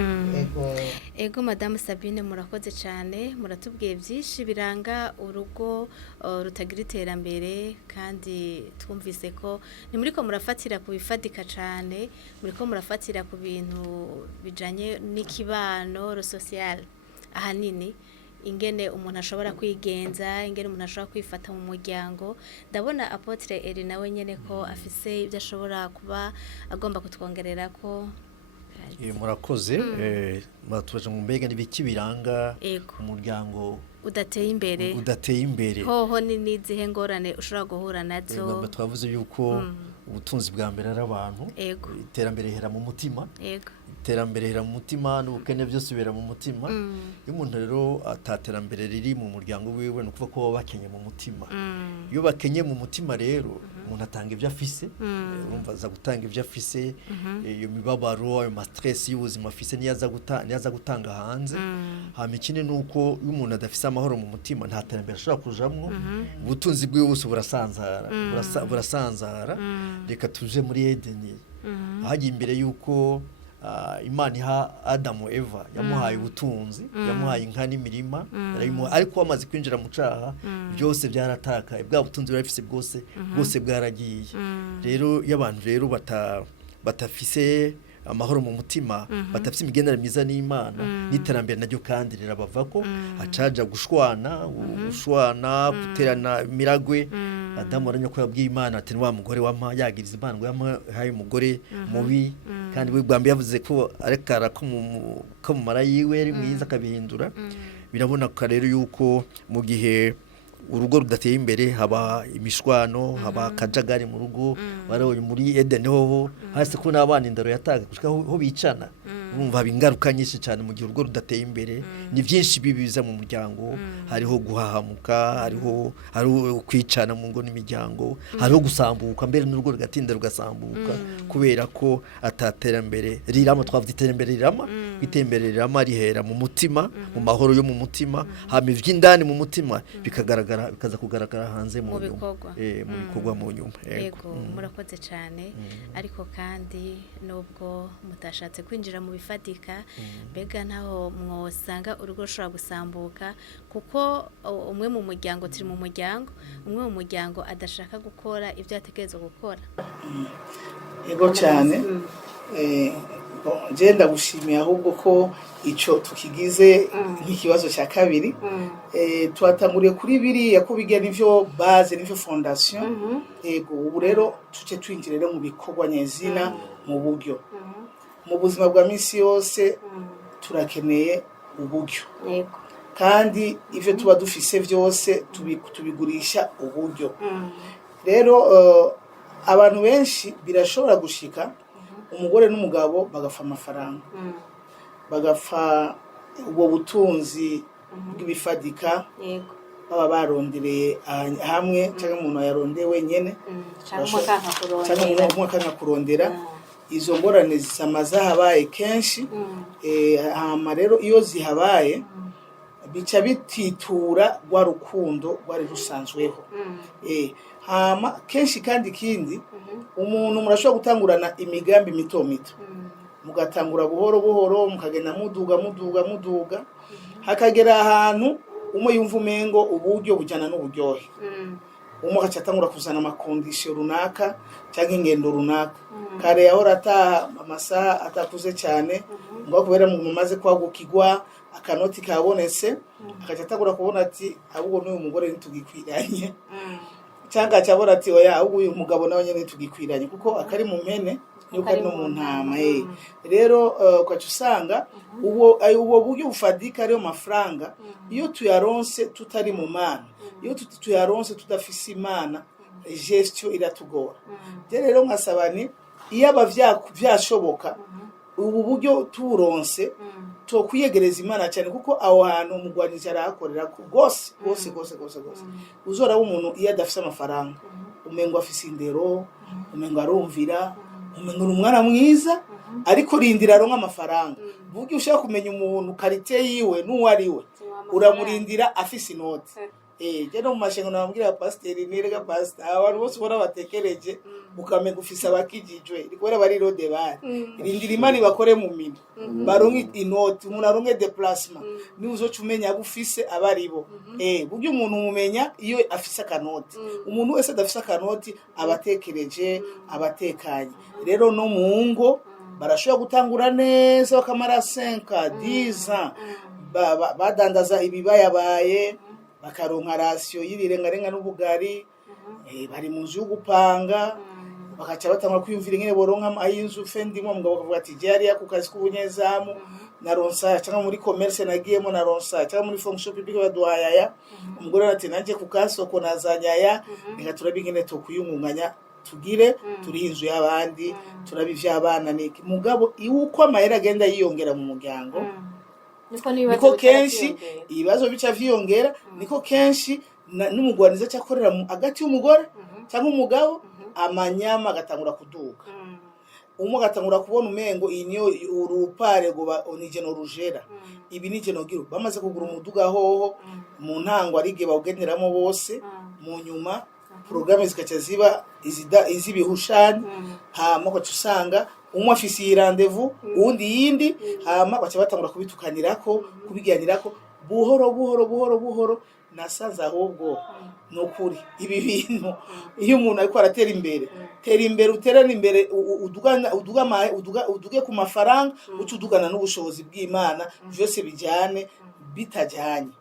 Ego Madame Sabine, murakoze cyane, muratubwiye byinshi biranga urugo rutagira iterambere, kandi twumvise ko ni muri ko murafatira ku bifadika cyane, muri ko murafatira ku bintu bijanye n'ikibano social. Ahanini ingene umuntu ashobora kwigenza, ingene umuntu ashobora kwifata mu muryango. Ndabona Apotre Eri nawe nyene ko afise ibyo ashobora kuba agomba kutwongerera ko. Murakoze. Matubaje mu mbega n'ibiki biranga umuryango udateye imbere. Hoho ni nizihe ngorane ushobora guhura nazo? Twavuze yuko ubutunzi bwa mbere ari abantu, iterambere hera mu mutima, iterambere rira mu mutima n'ubukene byose bibera mu mutima. Iyo umuntu rero ataterambere riri mu muryango wiwe no kuvuga ko baba bakenye mu mutima. Iyo bakenye mu mutima rero umuntu atanga ibyo afise, urumva aza gutanga ibyo afise, iyo mibabaro, ayo stress y'ubuzima afise niyaza gutanga hanze. Hama ikindi nuko iyo umuntu adafise amahoro mu mutima nta terambere ashobora kujamwo, ubutunzi bwiwe bose burasanzara. Reka tuje muri Edeni. Hagiye imbere yuko Imana iha Adamu Eva yamuhaye ubutunzi, yamuhaye inka n'imirima, ariko amaze kwinjira mu caha byose byaratakaye, bwa butunzi barafise bwose bwaragiye. Rero y'abantu rero batafise amahoro mu mutima, batafise imigendere myiza n'Imana, n'iterambere naryo kandi rirabavako, acaja gushwana, guterana miragwe. Adamu aranya ko yabwiye Imana ati wa mugore wampa yagiriza Imana ngo yamuhaye umugore mubi, kandi we bwambe yavuze ko arekara ko mu mara yiwe ari mwiza akabihindura. Birabona ko rero yuko mu gihe urugo rudateye imbere haba imishwano, haba kajagari mu rugo. Barabonye muri Eden hoho hase ko n'abana indaro yataga gushika ho bicana, urumva bingaruka nyinshi cyane mu gihe urugo rudateye imbere. Ni byinshi bibiza mu muryango, hariho guhahamuka, hariho kwicana mu ngo n'imiryango, hariho gusambuka, mbere n'urugo rugatinda rugasambuka kubera ko ataterambere rirama. Twavuze iterambere rirama, itembere rirama rihera mu mutima, mu mahoro yo mu mutima, hama ivy'indani mu mutima bikaza kugaragara hanze mu bikorwa mu nyuma. Yego, murakoze cyane. Ariko kandi nubwo mutashatse kwinjira mu bifatika, mbega ntaho mwosanga urugo rushobora gusambuka kuko umwe mu muryango, turi mu muryango, umwe mu muryango adashaka gukora ibyo yategerezwa gukora. Yego cyane. Je ndagushimiye ahubwo ko ico tukigize nk'ikibazo cya kabiri. Twatanguriye kuri biriya ko bigira nivyo base, nivyo fondation. Yego, ubu rero tuce twinjirira mu bikorwa nyezina mu buryo. Mu buzima bwa misi yose turakeneye uburyo. Yego. Kandi ivyo tuba dufise byose tubigurisha uburyo. Rero abantu benshi birashobora gushika umugore n'umugabo bagafa amafaranga, bagafa ubwo butunzi bw'ibifadika, baba barondereye hamwe cyangwa umuntu yarondewe nyene, cyangwa umuntu akankurondera. Izo ngorane zisamaza habaye kenshi. Hama rero iyo zihabaye bica bititura rwa rukundo rwari rusanzweho. Hama kenshi kandi kindi umuntu murashobora gutangurana imigambi mito mugatangura buhoro buhoro, mukagenda muduga hakagera ahantu umwe yumva umengo uburyo bujana n'uburyohe. Umwe akacatangura kuzana amakondisiyo runaka cyangwa ingendo runaka. Kare yahora ataha amasaha atakuze cyane, ngo kubera mu maze kwagukigwa akanoti kabonetse, akacatangura kubona ati ahubwo n'uyu mugore ntitugikwiranye, cyangwa cyabora ati oya ahubwo uyu mugabo nawe nyene tugikwiranye, kuko akari mu mpene nuko ari no mu ntama. Rero kwacu usanga uwo buryo bufadika ariyo mafaranga, iyo tuyaronse tutari mu Mana, iyo tuyaronse tudafise Imana, gestion iratugora. Rero nkasabani iyo abavyashoboka ubu buryo turonse to kwiyegereza Imana cyane, kuko aho hantu umugwanije arahakorera gose. Uzora umuntu iyo adafise amafaranga umengo afise indero, umengo arumvira, umengo umwana mwiza, ariko rindira aronka amafaranga. Buryo ushaka kumenya umuntu karite yiwe n'uwari we, uramurindira afise inoti. Jeno mu mashengo nababwira pasiteri nirega pastor abantu bose ubona batekereje ukamenya ufise abakijijwe rikwera bari rode bari rindira Imana bakore mu mini baronke inoti, umuntu aronke déplacement ni uzoca umenya abufise abaribo. Buryo umuntu umumenya iyo afise akanoti. Umuntu wese adafise akanoti abatekereje, abatekanye. Rero no mu ngo barashobora gutangura neza bakamara 5 10 ans badandaza ibibayabaye, bakaronka ratio y'ibirengarenga n'ubugari, bari mu nzu yo gupanga, bakaca batangura kwiyumvira ingene boronka ayinzu fendimwe. Mugabo akavuga ati je yari yakukazi k'ubunyezamu naronsa, cyangwa muri commerce nagiyemo naronsa, cyangwa muri fonction publique baduhayaya. Umugore ati nanje kukasoko nazanyaya, reka turabe ingene to kuyungunganya tugire turiho inzu y'abandi turaba ivy'abana niki mugabo uko amahera agenda yiyongera mu muryango niko kenshi ibibazo bica vyiyongera niko kenshi n'umugwaniza cyakorera hagati y'umugore cyangwa umugabo amanyama agatangura kuduka umwe agatangura kubona umengo inyo urupare ngo onije no rujera ibi nije no giro bamaze kugura umuduga hoho mu ntango arige bawugenderamo bose mu nyuma programme zikaca ziba izibihushani hama ko usanga umwe afise iyi rendez-vous uwundi yindi hama baca batangura kubitukanirako kubiganirako buhoro nasanze ahubwo nokuri ibi bintu iyo umuntu ariko aratera imbere uterana imbere uduge ku mafaranga ucudugana n'ubushobozi bw'Imana byose bijyane bitajyanye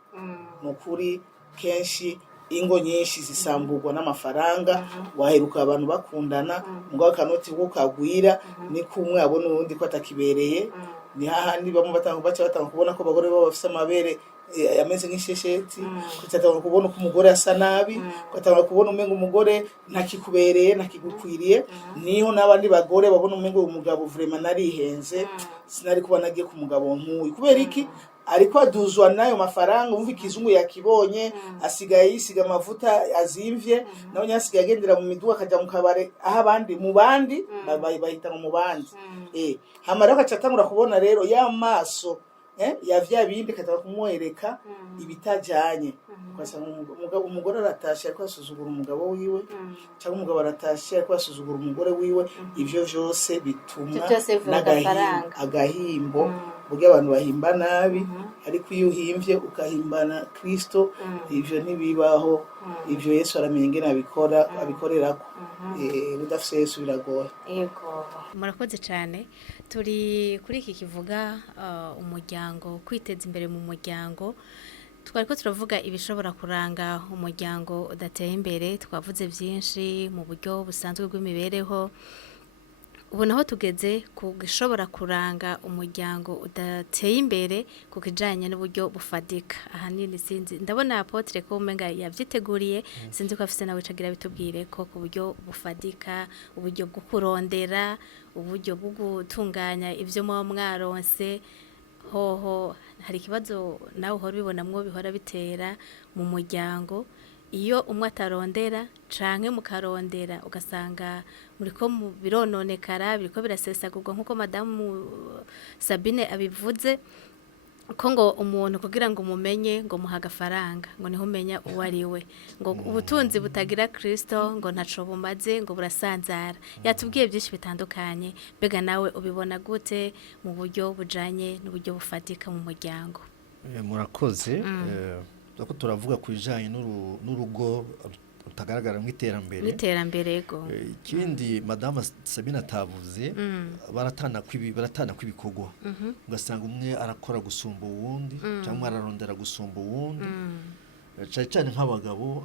nokuri kenshi ingo nyinshi zisamburwa n'amafaranga waheruka abantu bakundana mugabo kanoti bwo kagwira ni kumwe abona urundi ko atakibereye ni hahandi bamwe batanga kubona ko abagore babo bafise amabere yameze nk'ishesheti kutatanga kubona ko umugore asa nabi kutatanga kubona umengo umugore ntakikubereye ntakigukwiriye niho nabandi bagore babona umengo umugabo vraiment narihenze sinari kubona agiye ku mugabo nk'uyu kubera iki ariko aduzwa nayo mafaranga umva ikizungu yakibonye asigaye yisiga amavuta azimvye naho nyasigaye agendera mu miduga akaja mu kabare aho abandi mu bandi bahita mu bandi hamara akacatangura kubona rero ya maso ya vya bindi kataba kumwereka ibitajanye umugore aratashe ariko asuzugura umugabo wiwe cyangwa umugabo aratashe ariko asuzugura umugore wiwe ivyo vyose bituma agahimbo burya abantu bahimba nabi ariko iyo uhimvye ukahimbana Kristo ivyo ntibibaho ivyo Yesu aramenye ingene abikorerako udafise Yesu biragoye yego murakoze cyane turi kuri iki kivuga umuryango kwiteza imbere mu muryango twariko turavuga ibishobora kuranga umuryango udateye imbere twavuze byinshi mu buryo busanzwe bw'imibereho ubu naho tugeze ku gishobora kuranga umuryango udateye imbere ku kijanye n'uburyo bufadika ahanini sinzi ndabona apotre ko umenga yavyiteguriye sinzi ko afise nawe cagira bitubwire ko ku buryo bufadika uburyo bwo kurondera uburyo bwo gutunganya ivyo mu mwaronse hoho hari ikibazo nawe uhora ubibonamwo bihora bitera mu muryango iyo umwe atarondera canke mukarondera ugasanga muriko birononekara biriko birasesagurwa nkuko madamu Sabine abivuze ko ngo umuntu kugira ngo umumenye ngo muha agafaranga ngo niho umenya uwo ari we ngo ubutunzi butagira Kristo ngo ntaco bumaze ngo burasanzara yatubwiye byinshi bitandukanye bega nawe ubibona gute mu buryo bujanye n'uburyo bufatika mu muryango murakoze ko turavuga ku bijanye n'urugo utagaragara mu iterambere yego ikindi madame Sabine atavuze baratana kw'ibikorwa ugasanga umwe arakora gusumba uwundi cyangwa ararondera gusumba uwundi cyane nk'abagabo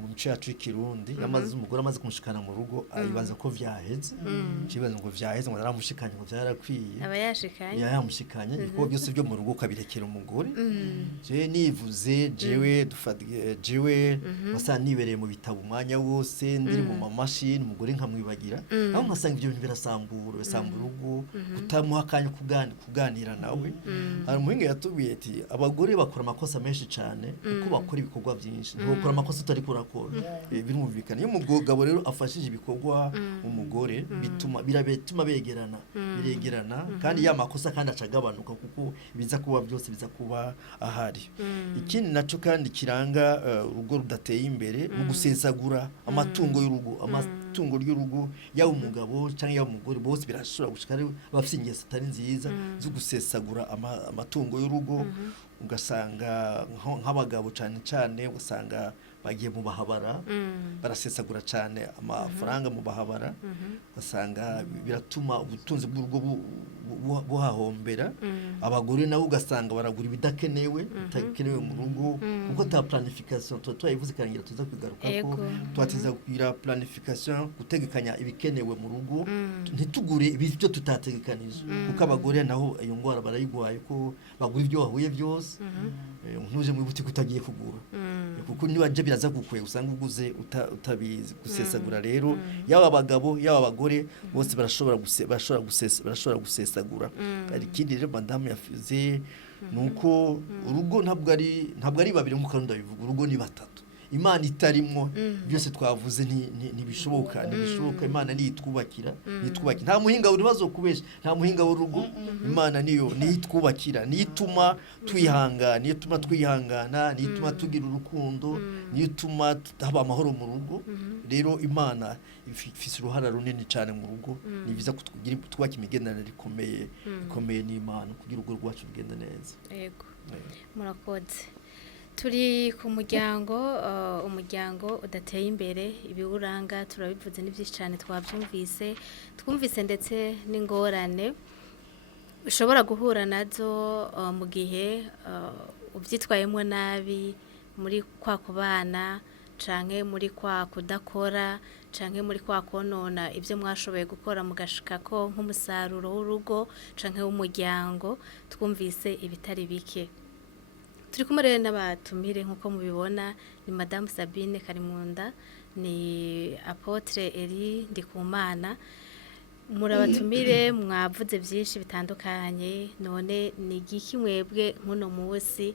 mu mico yacu y'ikirundi umugore amaze kumushikana mu rugo ayibaza ko vyaheze kibaza ngo vyaheze ngo aramushikanye ngo vyarakwiye aba yashikanye yamushikanye niko byose byo mu rugo kabirekera umugore je nivuze jewe basa nibereye mu bitabo umwanya wose ndiri mu mamashini umugore nkamwibagira aho nkasanga ibyo bintu birasambura urugo kutamuha akanya kuganira nawe hari umuhinga yatubwiye ati abagore bakora amakosa menshi cyane kuko bakora ibikorwa byinshi ntibakora amakosa utari kurakora birumvikana iyo umugabo rero afashije ibikorwa umugore bituma begerana kandi ya makosa kandi acagabanuka kuko biza kuba byose biza kuba ahari ikindi naco kandi kiranga urugo rudateye imbere mu gusesagura amatungo y'urugo yaba umugabo cyangwa yaba umugore bose birashobora gushika bafite ingeso atari nziza zo gusesagura amatungo y'urugo ugasanga nk'abagabo cyane ugasanga bagiye mu bahabara barasesagura cyane amafaranga mu bahabara ugasanga biratuma ubutunzi bw'urugo buhahombera abagore nabo ugasanga baragura ibidakenewe bitakenewe mu rugo kuko ta planification twayivuze kangira tuza kwigaruka ko twatiza kugira planification gutegekanya ibikenewe mu rugo ntitugure ibyo tutategekanije kuko abagore naho iyo ngwara barayigwaye ko bagura ibyo wahuye byose ntuje mu butike utagiye kugura kuko nibaje biraza gukwiye usanga uguze utabizi gusesagura rero yaba abagabo yaba abagore bose barashobora gusesagura kandi ikindi rero madame yavuze nuko urugo ntabwo ari babiri nk'uko ndabivuga urugo ni batatu Imana itarimwo byose twavuze ntibishoboka Imana nitwubakira nta muhinga uri bazokubesha nta muhinga w'urugo Imana niyo nitwubakira nituma twihangana nituma tugira urukundo nituma haba amahoro mu rugo rero Imana ifise uruhara runini cyane mu rugo ni biza twubaka imigenderanire ikomeye n'Imana kugira urugo rwacu rugende neza yego murakoze turi ku umuryango udateye imbere ibiwuranga turabivuze ni byinshi cyane twumvise ndetse n'ingorane ushobora guhura nazo mu gihe ubyitwayemo nabi muri kwa kubana canke muri kwa kudakora canke muri kwa konona ibyo mwashoboye gukora mugashika ko nk'umusaruro w'urugo canke w'umuryango twumvise ibitari bike turi kumwe rero n'abatumire nk'uko mubibona ni Madame Sabine Karimunda ni Apotre Elie Ndikumana murabatumire mwavuze byinshi bitandukanye none ni igiki mwebwe nk'uno munsi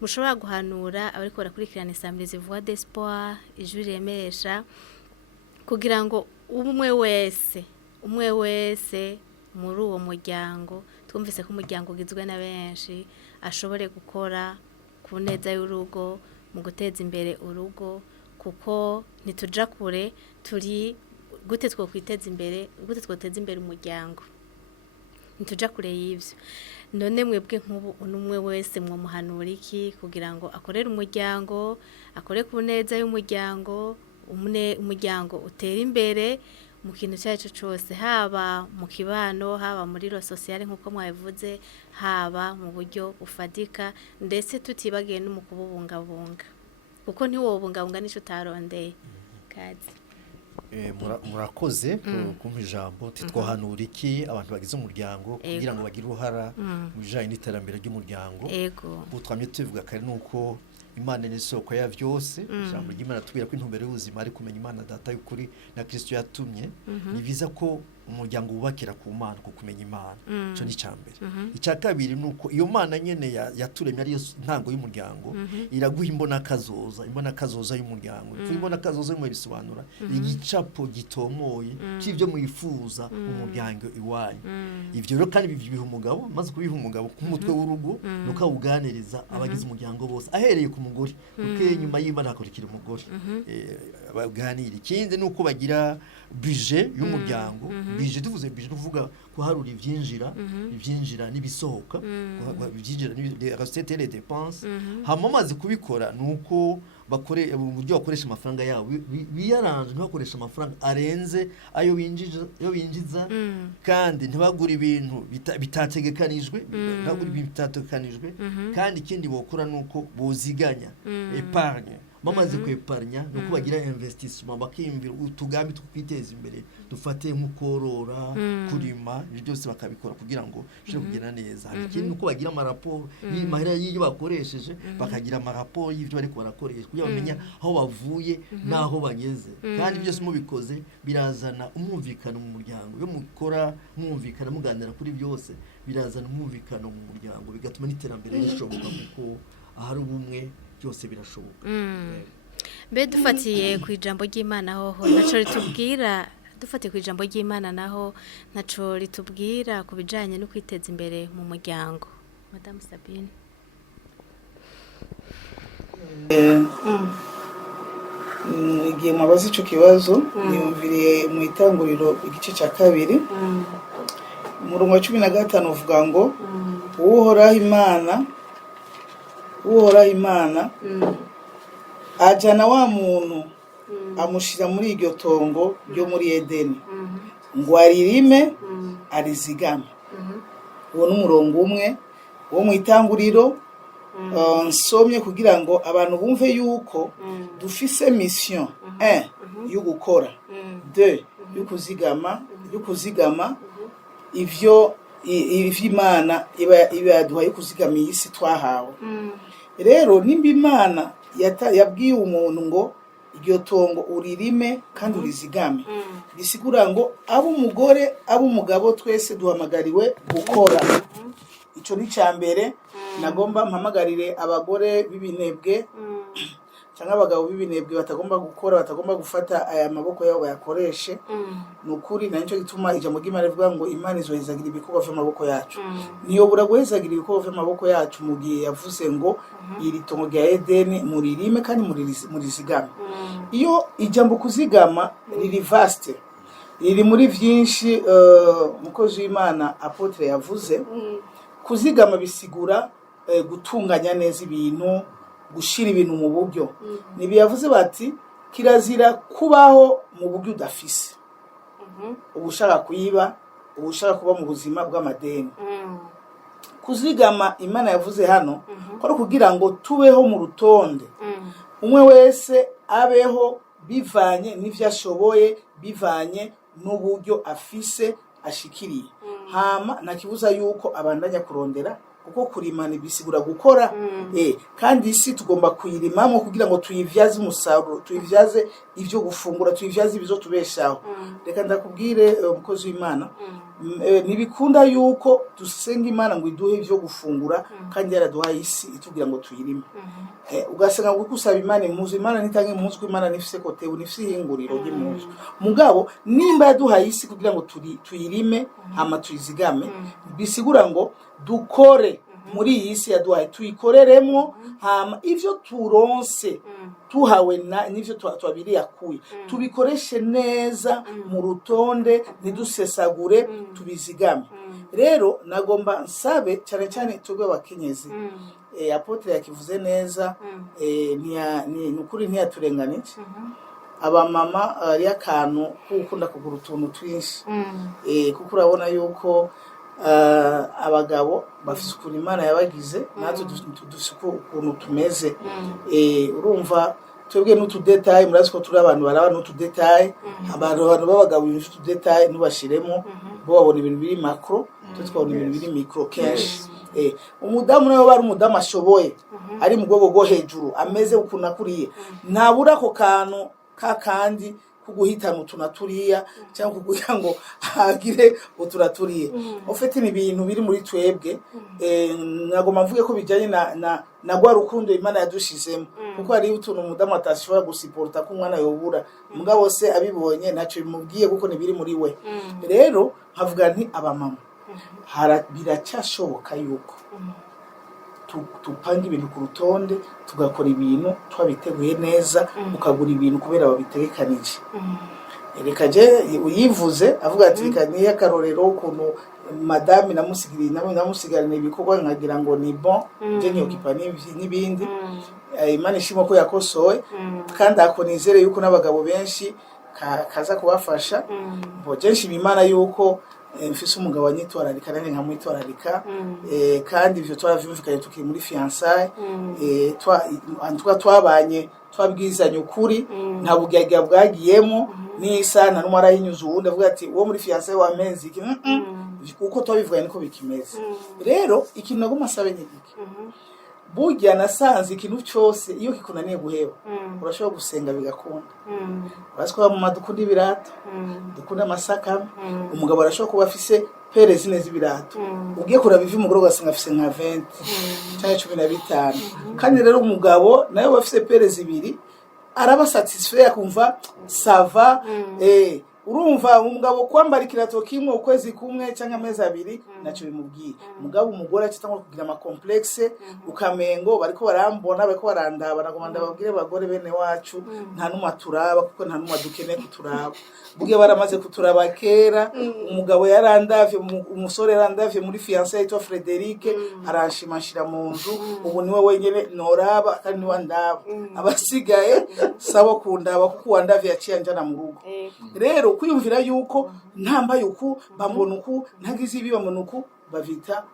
mushobora guhanura abariko barakurikirana Isamirizi Voix d'Espoir ijwi remesha kugira ngo umwe wese muri uwo muryango twumvise ko umuryango ugizwe na benshi ashobore gukora ku neza y'urugo mu guteza imbere urugo kuko ntituja kure turi gute twokwiteza imbere umuryango ntituja kure y'ivyo none mwebwe nk'ubu umwe wese mwomuhanura iki kugira ngo akorere umuryango akore ku neza y'umuryango umuryango utera imbere mu kintu cyacu cyose haba mu kibano haba muri ro sociale nkuko mwabivuze haba mu buryo bufadika ndetse tutibagiye no mu kububungabunga kuko ntiwobungabunga nico utarondeye kazi murakoze kumpa ijambo titwahanura iki abantu bagize umuryango kugira ngo bagire uruhara mu bijanye n'iterambere ry'umuryango twamye tuvuga kare nuko Imana ni soko ya byose ijambo ry'Imana tubwira ko intumbero y'ubuzima ari kumenya Imana data y'ukuri na Kristo yatumye ni biza ko umuryango wubakira ku Mana ku kumenya Imana cyo ni cyambere icya kabiri nuko iyo Mana nyene yaturemye ari ntango y'umuryango iraguha imbona kazoza y'umuryango imbona kazoza mu bisobanura igicapo gitomoye cy'ibyo mwifuza umuryango iwanyu ivyo rero kandi bibiha umugabo maze kubiha umugabo kumutwe w'urugo nuko awuganiriza abagize umuryango bose ahereye ku mugore kuko nyuma y'Imana hakurikira umugore baganira ikindi nuko bagira budget y'umuryango budget tuvuze budget tuvuga ko haruri ivyinjira n'ibisohoka ivyinjira ni recettes et les dépenses hamaze kubikora nuko bakore uburyo bakoresha amafaranga yabo biyaranje ntibakoresha amafaranga arenze ayo binjiza kandi ntibagura ibintu bitategekanijwe kandi ikindi bokora nuko boziganya épargne bamaze kweparnya nuko bagira investissement bakimvira utugambi twiteza imbere dufate nk'ukorora kurima byose bakabikora kugira ngo bishobore kugenda neza ikindi nuko bagira amaraporo y'imahera y'ibyo bakoresheje bakagira amaraporo y'ibyo bari barakoresha kugira bamenya aho bavuye naho bageze kandi byose mubikoze birazana umwumvikano mu muryango yo mukora mwumvikana muganira kuri byose birazana umwumvikano mu muryango bigatuma n'iterambere rishoboka kuko ahari ubumwe byose birashoboka mbe dufatiye ku ijambo ry'Imana hoho naco ritubwira dufatiye ku ijambo ry'Imana naho naco ritubwira ku bijanye no kwiteza imbere mu muryango Madame Sabine igihe mwabaza ico kibazo niyumviriye mu itanguriro igice cya kabiri umurongo wa 15 uvuga ngo uhoraho Imana ajana wa muntu amushira muri iryo tongo ryo muri Edeni ngo aririme arizigame uwo n'umurongo umwe wo mu itanguriro nsomye kugira ngo abantu bumve yuko dufise mission 1 yo gukora 2 yo kuzigama ivyo Imana iba yaduhaye kuzigama iyi si twahawe. Rero nimba Imana yabwiye umuntu ngo iryo tongo uririme kandi urizigame, bisigura ngo abo umugore abo umugabo twese duhamagariwe gukora. Ico ni cyambere nagomba mpamagarire abagore b'ibinebwe cyangwa abagabo b'ibinebwe batagomba gukora, batagomba gufata aya maboko yabo bayakoreshe. Nukuri na nico gituma ijambo ry'Imana rivuga ngo Imana izohezagira ibikorwa vy'amaboko yacu. Niyo buraguhezagira ibikorwa vy'amaboko yacu mu gihe yavuze ngo iri tongo rya Edeni muririme kandi murizigame. Iyo ijambo kuzigama riri vaste, riri muri vyinshi. Umukozi w'Imana Apotre yavuze kuzigama bisigura gutunganya neza ibintu, gushira ibintu mu buryo. Nibi yavuze bati kirazira kubaho mu buryo udafise. Ubushaka kuyiba, ubushaka kuba mu buzima bw'amadeni. Kuzigama Imana yavuze hano ko kugira ngo tubeho mu rutonde. Umwe wese abeho bivanye n'ivyo ashoboye, bivanye n'uburyo afise ashikiriye. Hama nakibuza yuko abandanya kurondera kuko kurimana ibisigura gukora. Kandi isi tugomba kuyirimamo kugira ngo tuyivyaze umusaruro, tuyivyaze ivyo gufungura, tuyivyaze ibizo tubeshaho. Reka ndakubwire umukozi w'Imana, nibikunda yuko dusenga Imana ngo iduhe ivyo gufungura kandi yaraduhaye isi itubwira ngo tuyirime. Ugasanga ngo kusaba Imana impuzu, Imana nitange impuzu ko Imana nifise kote, nifise ihinguriro ry'impuzu. Mugabo nimba yaduhaye isi kugira ngo tuyirime hama tuyizigame, bisigura ngo dukore muri iyi si yaduhaye, tuyikoreremo hama ivyo turonse tuhawe n'ivyo twabiriye akuye tubikoreshe neza mu rutonde, ntidusesagure, tubizigame. Rero nagomba nsabe cyane cyane twebwe abakenyezi, Apotre yakivuze neza, nukuri ntiyaturenganije. Abamama ari akantu kukunda kugura utuntu twinshi, kuko urabona yuko abagabo bafise ukuntu Imana yabagize, natwe dusuko ukuntu tumeze. Urumva twebwe n'utudetaye, murazi ko turi abantu baraba n'utudetaye. Abantu b'abagabo ibintu tudetaye ntubashiremo, bo babona ibintu biri macro, twabona ibintu biri micro cash. Umudamu nawe bari umudamu ashoboye, ari mu bwoko bwo hejuru, ameze ukuntu akuriye, ntabura ako kantu kakandi kuguhitana utunaturiya cyangwa kugira ngo agire uturaturiye. Ofete ni ibintu biri muri twebwe. Nagoma mvuge ko bijanye na gwa rukundo Imana yadushizemo, kuko ari utuntu umudamu atashobora gusiporta ko umwana yobura, mugabo se abibonye naco bimubwiye kuko nibiri muri we. Rero nkavuga nti abamama biracyashoboka yuko tupanga ibintu ku rutonde, tugakora ibintu twabiteguye neza, ukagura ibintu kubera babitegekanije. Reka je uyivuze avuga ati kaniye akarorero ukuntu madame namusigarane ibikorwa nkagira ngo ni bon, je nyokipa n'ibindi. Imana ishimo ko yakosoye kandi akonizere yuko n'abagabo benshi kaza kubafasha. Bojenshi Imana yuko mfise umugabo anyitwararika nane nkamwitwararika, kandi ivyo twaravyumvikanye tukiri muri fiançailles. Twabanye twabwizanye ukuri, nta bugyagya bwagiyemo n'isana n'umara yinyuza uwundi avuga ati uwo muri fiançailles wamezi iki, kuko twabivuganye niko bikimeze. Rero ikintu nagoma sabe n'iki, burya nasanze ikintu cyose iyo kikunaniye guheba urashobora gusenga bigakunda. Uraswa mu madukunda ibirato, dukunda amasaka. Umugabo arashobora kuba afise pere zine z'ibirato, ugiye kurabiva umugore ugasanga afise nka 20 cyangwa 15. Kandi rero umugabo nayo bafise pere zibiri araba satisfait akumva sava. Urumva umugabo kwambara ikirato kimwe ukwezi kumwe cyangwa amezi abiri naco bimubwiye. Umugabo umugore acitangwa kugira ama complexe, ukamengo bariko barambona, bariko barandaba. Nagomanda babwire bagore bene wacu nta numa turaba, kuko nta numa dukeneye kuturaba. Buge baramaze kuturaba kera. Umugabo yarandavye, umusore yarandavye muri fiancé yitwa Frederic, aranshimashira mu nzu. Ubu niwe wenyene noraba kandi niwe ndaba, abasigaye sabo kundaba kuko wandavye yaciye njana mu rugo. Rero kwiyumvira yuko ntambaye uku bambona uku, ntagize ibi bambona uku, bavita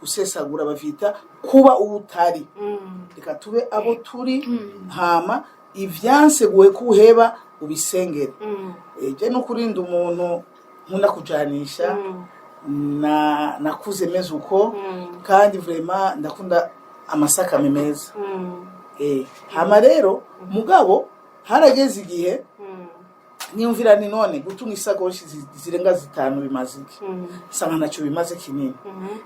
gusesagura, bavita kuba ubutari. Reka tube abo turi, hama ivyanseguwe kuheba ubisengere. Je no kurinda umuntu nkunda kujanisha, nakuze meze uko, kandi vraiment ndakunda amasakame meza. Hama rero mugabo harageze igihe niyumvira ni none gutunga isakoshi zirenga 5 bimaze iki, sanga nacyo bimaze kinini.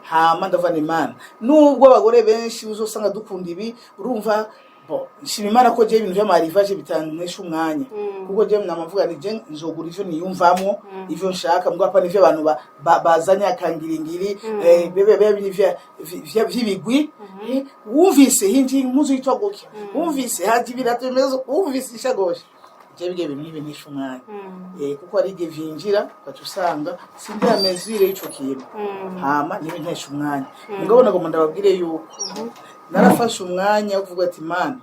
Hama ndavana Imana, nubwo abagore benshi uzosanga dukunda ibi, urumva nshima Imana ko je ibintu by'amarivaje bitanesha umwanya, kuko je namavuga ni je nzogura ivyo niyumvamo, ivyo nshaka, mbwa pa nivyo abantu bazanya akangiringiri, bebe vy'ibigwi, wumvise hinji impuzu yitwa gutya, wumvise haji birato bimezo, wumvise ishagoshi, je bige ibintu binesha umwanya. Kuko ari igihe vinjira ugatusanga sindi amezire ico kintu, hama nibintesha umwanya. Mugabo nagomba ndababwire yuko narafashe umwanya wo kuvuga ati Mana,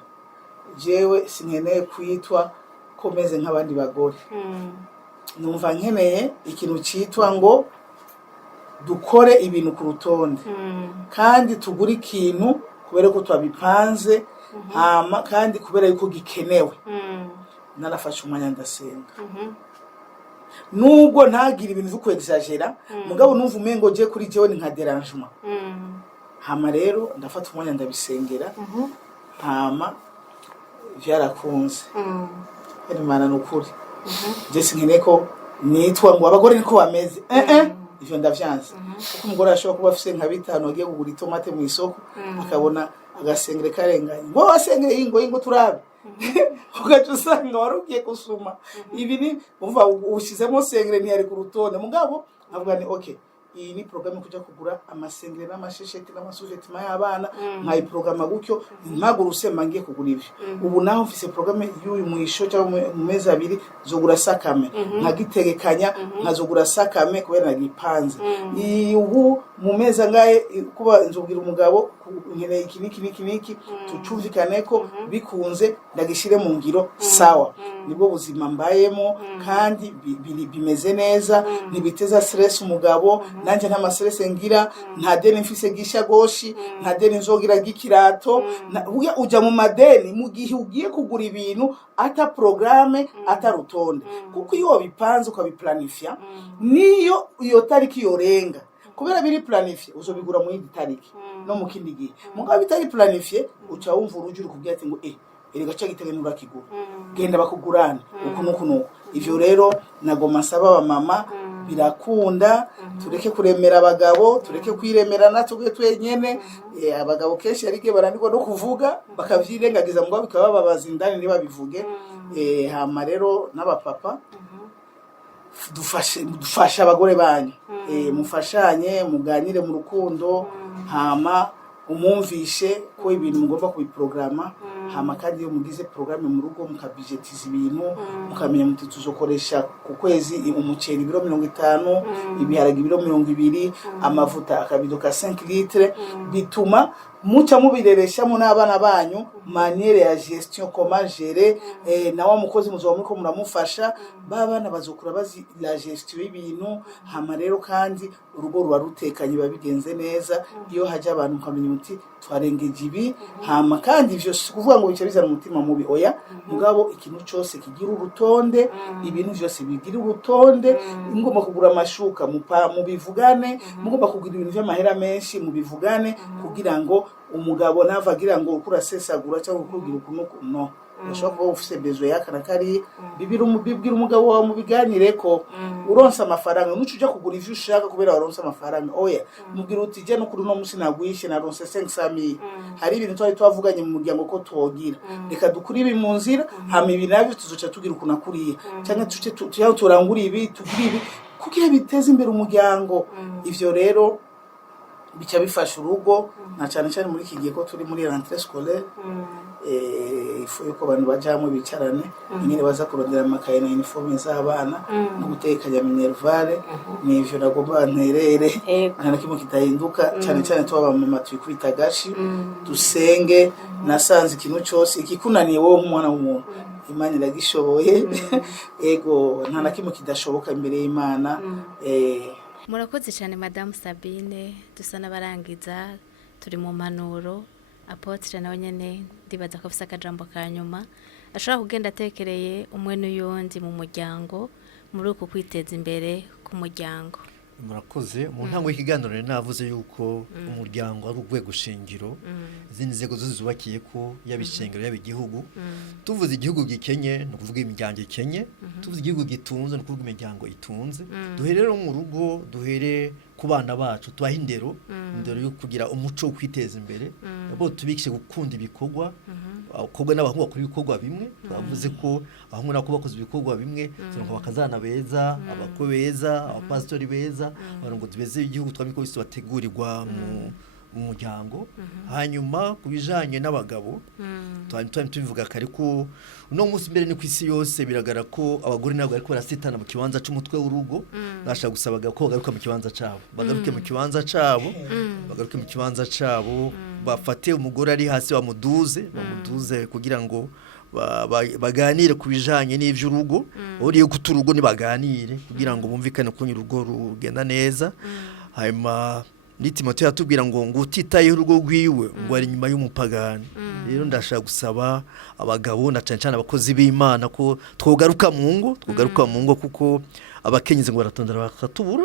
jewe sinkeneye kwitwa komeze nk'abandi bagore. Numva nkeneye ikintu citwa ngo dukore ibintu ku rutonde, kandi tugura ikintu kubera ko twabipanze, hama kandi kubera yuko gikenewe. Narafashe umwanya ndasenga, nubwo ntagira ibintu byo kwexagera, mugabo numva umengo je kuri jewe ni nka derangement. Hama rero ndafata umwanya ndabisengera, hama vyarakunze. Imana nukuri, je sinkeneye ko nitwa ngo abagore niko bameze, ivyo ndavyanze. Kuko umugore ashobora kuba afise nka 5 agiye kugura itomate mu isoko, akabona agasengere karenganye, ngo wasengere ingo turabe. Ugaca usanga warugiye gusuma ibi ni umva ushizemo sengere ntiyari ku rutonde, mugabo avuga ni okay, iyi ni programme kuja kugura amasengere n'amashesheti n'amasujeti y'abana, nkayi programme gutyo ntagura usema ngiye kugura ivyo. Ubu naho mfise programme y'uyu mwisho cyangwa mu mezi 2 zogura sakame, nkagitegekanya nkazogura sakame kubera nagipanze. Ubu mu mezi angahe kuba nzobwira umugabo nkeneye iki tucumvikane ko bikunze ndagishire mu ngiro sawa. Nibwo buzima mbayemo, kandi bimeze neza, ntibiteza stress umugabo, nanje nta mastress ngira, nta deni mfise gisha goshi, nta deni nzogira gikirato. Uja mu madeni mu gihe ugiye kugura ibintu ata programme ata rutonde, kuko iyo bipanze ukabiplanifya niyo iyo tariki yorenga, kubera biri planifye uzobigura mu yindi tariki no mu kindi gihe. Mugabo bitari planifye uca wumva urujuru kubwira ati ngo erega cyagiteganyura kigura, genda bakugurana uko nuko. Ivyo rero nagoma saba ba mama, birakunda tureke kuremera abagabo, tureke kwiremerana tuge twenyene. Abagabo kenshi yarige baranirwa no kuvuga bakavyirengagiza, mugabo bikabababaza indani niba bivuge. Hama rero n'abapapa dufasha abagore banyu, mufashanye muganire mu rukundo, hama umumvishe ko ibintu mugomba kubiprograma. Hama kandi iyo mugize programme mu rugo mukabijetiza ibintu, mukamenya muti tuzokoresha ku kwezi umuceri ibiro 50, ibiharage ibiro 200, amavuta akabido ka 5 litres. Bituma muca mubireresha mu n'abana banyu maniere ya gestion, comment gérer, na wa mukozi muzoba ko muramufasha, babana bazokura bazi la gestion y'ibintu. Hama rero kandi urugo ruba rutekanye babigenze neza iyo haje abantu mukamenya muti twarengeje ibi. Hama kandi ivyo kuvuga ngo bice bizana umutima mubi, oya, mugabo ikintu cyose kigira urutonde, ibintu byose bigira urutonde. Ngomba kugura amashuka mubivugane, mugomba kugura ibintu by'amahera menshi mubivugane, kugira ngo umugabo navagira ngo ukurasesagura cyangwa kugira ukuntu no ushobora kuba ufise bezo yakana kari bibira umugabo wawe mubiganire ko uronsa amafaranga nucuja kugura ivyo ushaka kubera waronsa amafaranga. Oya, mubwira uti je no kuri no musi nagwishe naronse 500,000, hari ibintu twari twavuganye mu muryango ko twogira, reka dukuri ibi mu nzira, hama ibi navyo tuzoca tugira ukuna kuriye, cyangwa tuce turangura ibi tugira ibi kugira biteze imbere umuryango. Ivyo rero bica bifasha urugo, na cyane cyane muri iki gihe ko turi muri rentrée scolaire. Ifu yuko abantu bajamwe bicarane, nyine baza kurondera amakaye na uniforme z'abana no gutekanya minervale. N'ivyo nagomba nterere nta nakimwe kitahinduka, cyane cyane tuba mama twikubita gashi dusenge. Nasanze ikintu cyose ikikunaniye wowe nk'umwana w'umuntu, Imana iragishoboye. Ego nta nakimwe kidashoboka imbere y'Imana. murakoze cyane Madame Sabine, dusa n'abarangiza turi mu mpanuro. Apotre nawe nyene ndibaza ko afise akajambo ka nyuma ashobora kugenda atekereye umwe n'uyundi mu muryango muri uku kwiteza imbere ku muryango. Murakoze mu ntango y'ikiganiro navuze yuko umuryango ari urwego shingiro izindi nzego zose zubakiye ko yabishengero yabigihugu. Tuvuze igihugu gikenye no kuvuga imiryango ikenye, tuvuze igihugu gitunze no kuvuga imiryango itunze. Duherere mu rugo, duhere ku bana bacu tubaha indero yo kugira umuco wo kwiteza imbere, abo tubikishe gukunda ibikorwa, abakobwa n'abahungu bakora ibikorwa bimwe. Twavuze ko abahungu nako bakoze ibikorwa bimwe, ngo bakazana beza, abako beza, abapastori beza, abarongozi beza igihugu twabiko bise bategurirwa mu muryango. Hanyuma kubijanye n'abagabo tubivuga kare ko uno munsi mbere ni kwisi yose biragara ko abagore nabo ariko barasitana mu kibanza c'umutwe w'urugo. Bashaka gusaba ko bagaruka mu kibanza cabo, bagaruke mu kibanza cabo, bagaruke mu kibanza cabo, bafate umugore ari hasi bamuduze kugira ngo baganire kubijanye n'ivy'urugo. Uriye kuturugo ni baganire kugira ngo bumvikane ko urugo rugenda neza. Hanyuma ni Timotheo yatubwira ngo utitayeho urugo rwiwe ngo ari nyuma y'umupagani. Rero ndashaka gusaba abagabo na cyane abakozi b'Imana ko twogaruka mu ngo kuko abakenyezi ngo baratondera bakatubura.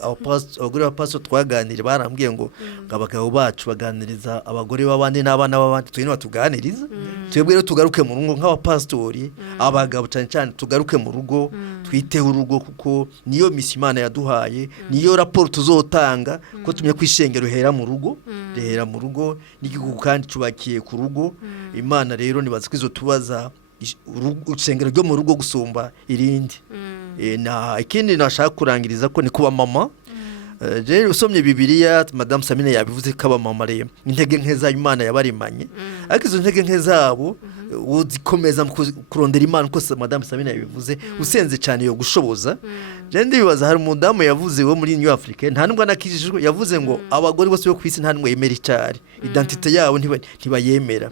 Abagore ba pastor twaganire barambwiye ngo abagabo bacu baganiriza abagore b'abandi n'abana b'abandi twene batuganiriza. Twebwe rero tugaruke mu rugo nk'abapastori, abagabo cyane tugaruke mu rugo, twiteho urugo kuko niyo misi Imana yaduhaye, niyo raporo tuzotanga ko tumye kwishengero hera mu rugo, n'igihugu kandi cubakiye ku rugo. Imana rero nibaza ko izotubaza urusengero ryo mu rugo gusumba irindi. Na ikindi nashaka kurangiriza ko ni kuba mama. Je usomye Bibiliya Madame Sabine yabivuze ko abamama rero intege nke za Imana yabarimanye, ariko izo ntege nke zabo uzikomeza kurondera Imana uko Madame Sabine yabivuze usenze cyane yo gushoboza. Je ndibaza hari umudamu yavuze wo muri New Africa nta nubwo nakijijwe, yavuze ngo abagore bose bo kwisi nta nubwo yemera icyari, identite yabo ntibayemera.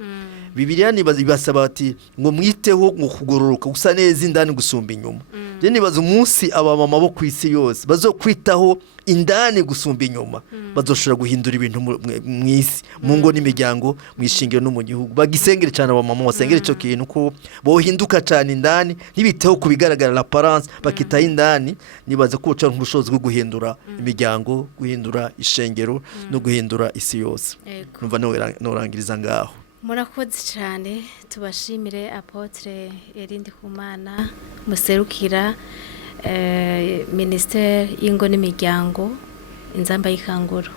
Bibiliya ibasaba ati ngo mwiteho ngo kugororoka gusa neza indani gusumba inyuma. Je nibaza umunsi abamama bo kwisi yose bazokwitaho indani gusumba inyuma, bazoshobora guhindura ibintu mwisi mu ngo n'imiryango, mwishingiro no mu gihugu. Bagisengere cyane abamama basengere ico kintu ko bohinduka cyane indani, ntibiteho kubigaragara la parence, bakitaho indani. Nibaza ko uca nk'ubushobozi bwo guhindura imiryango, guhindura ishengero no guhindura isi yose. Numva norangiriza ngaho. Murakoze cyane, tubashimire Apotre Erindikumana muserukira Ministère y'Ingo n'Imiryango Inzamba y'Ikanguro.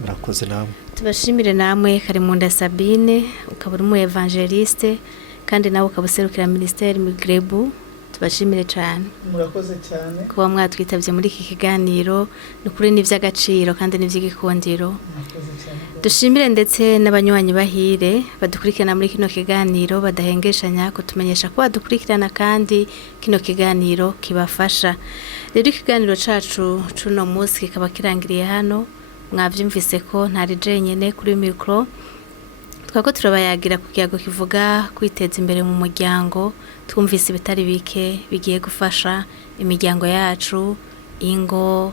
Murakoze namwe. Tubashimire namwe Karimunda Sabine, ukaba mu evangeliste kandi nawe ukaba userukira Ministère Migrebu. Tubashimire cyane. Murakoze cyane kuba mwatwitavye muri iki kiganiro, n'ukuri n'ivy'agaciro kandi n'ivy'igikundiro. Dushimire ndetse n'abanywanyi bahire badukurikirana muri kino kiganiro, badahengeshanya kutumenyesha ko badukurikirana kandi kino kiganiro kibafasha. Rero ikiganiro cacu cuno munsi kikaba kirangiriye hano. Mwavyumvise ko ntari jenyene kuri micro, twako turabayagira ku kiyago kivuga kwiteza imbere mu muryango. Twumvise ibitari bike bigiye gufasha imiryango yacu, ingo,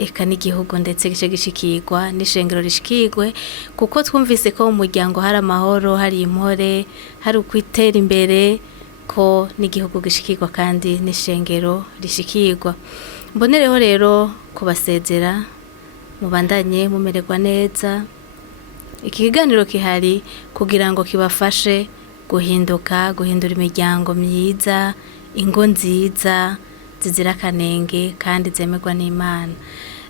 eka n'igihugu ndetse gice gishikirwa n'ishengero rishikirwe, kuko twumvise ko mu muryango hari amahoro, hari impore, hari ukwitera imbere, ko n'igihugu gishikirwa kandi n'ishengero rishikirwa. Mbonereho rero kubasezera, mubandanye mumererwa neza. Iki kiganiro kihari kugira ngo kibafashe guhindura imiryango myiza, ingo nziza zizira akanenge kandi zemerwa n'Imana.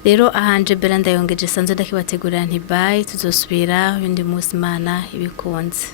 Rero ahanje Beranda yongeje sanze ndakibategurira nti bye, tuzosubira undi munsi Imana ibikunze.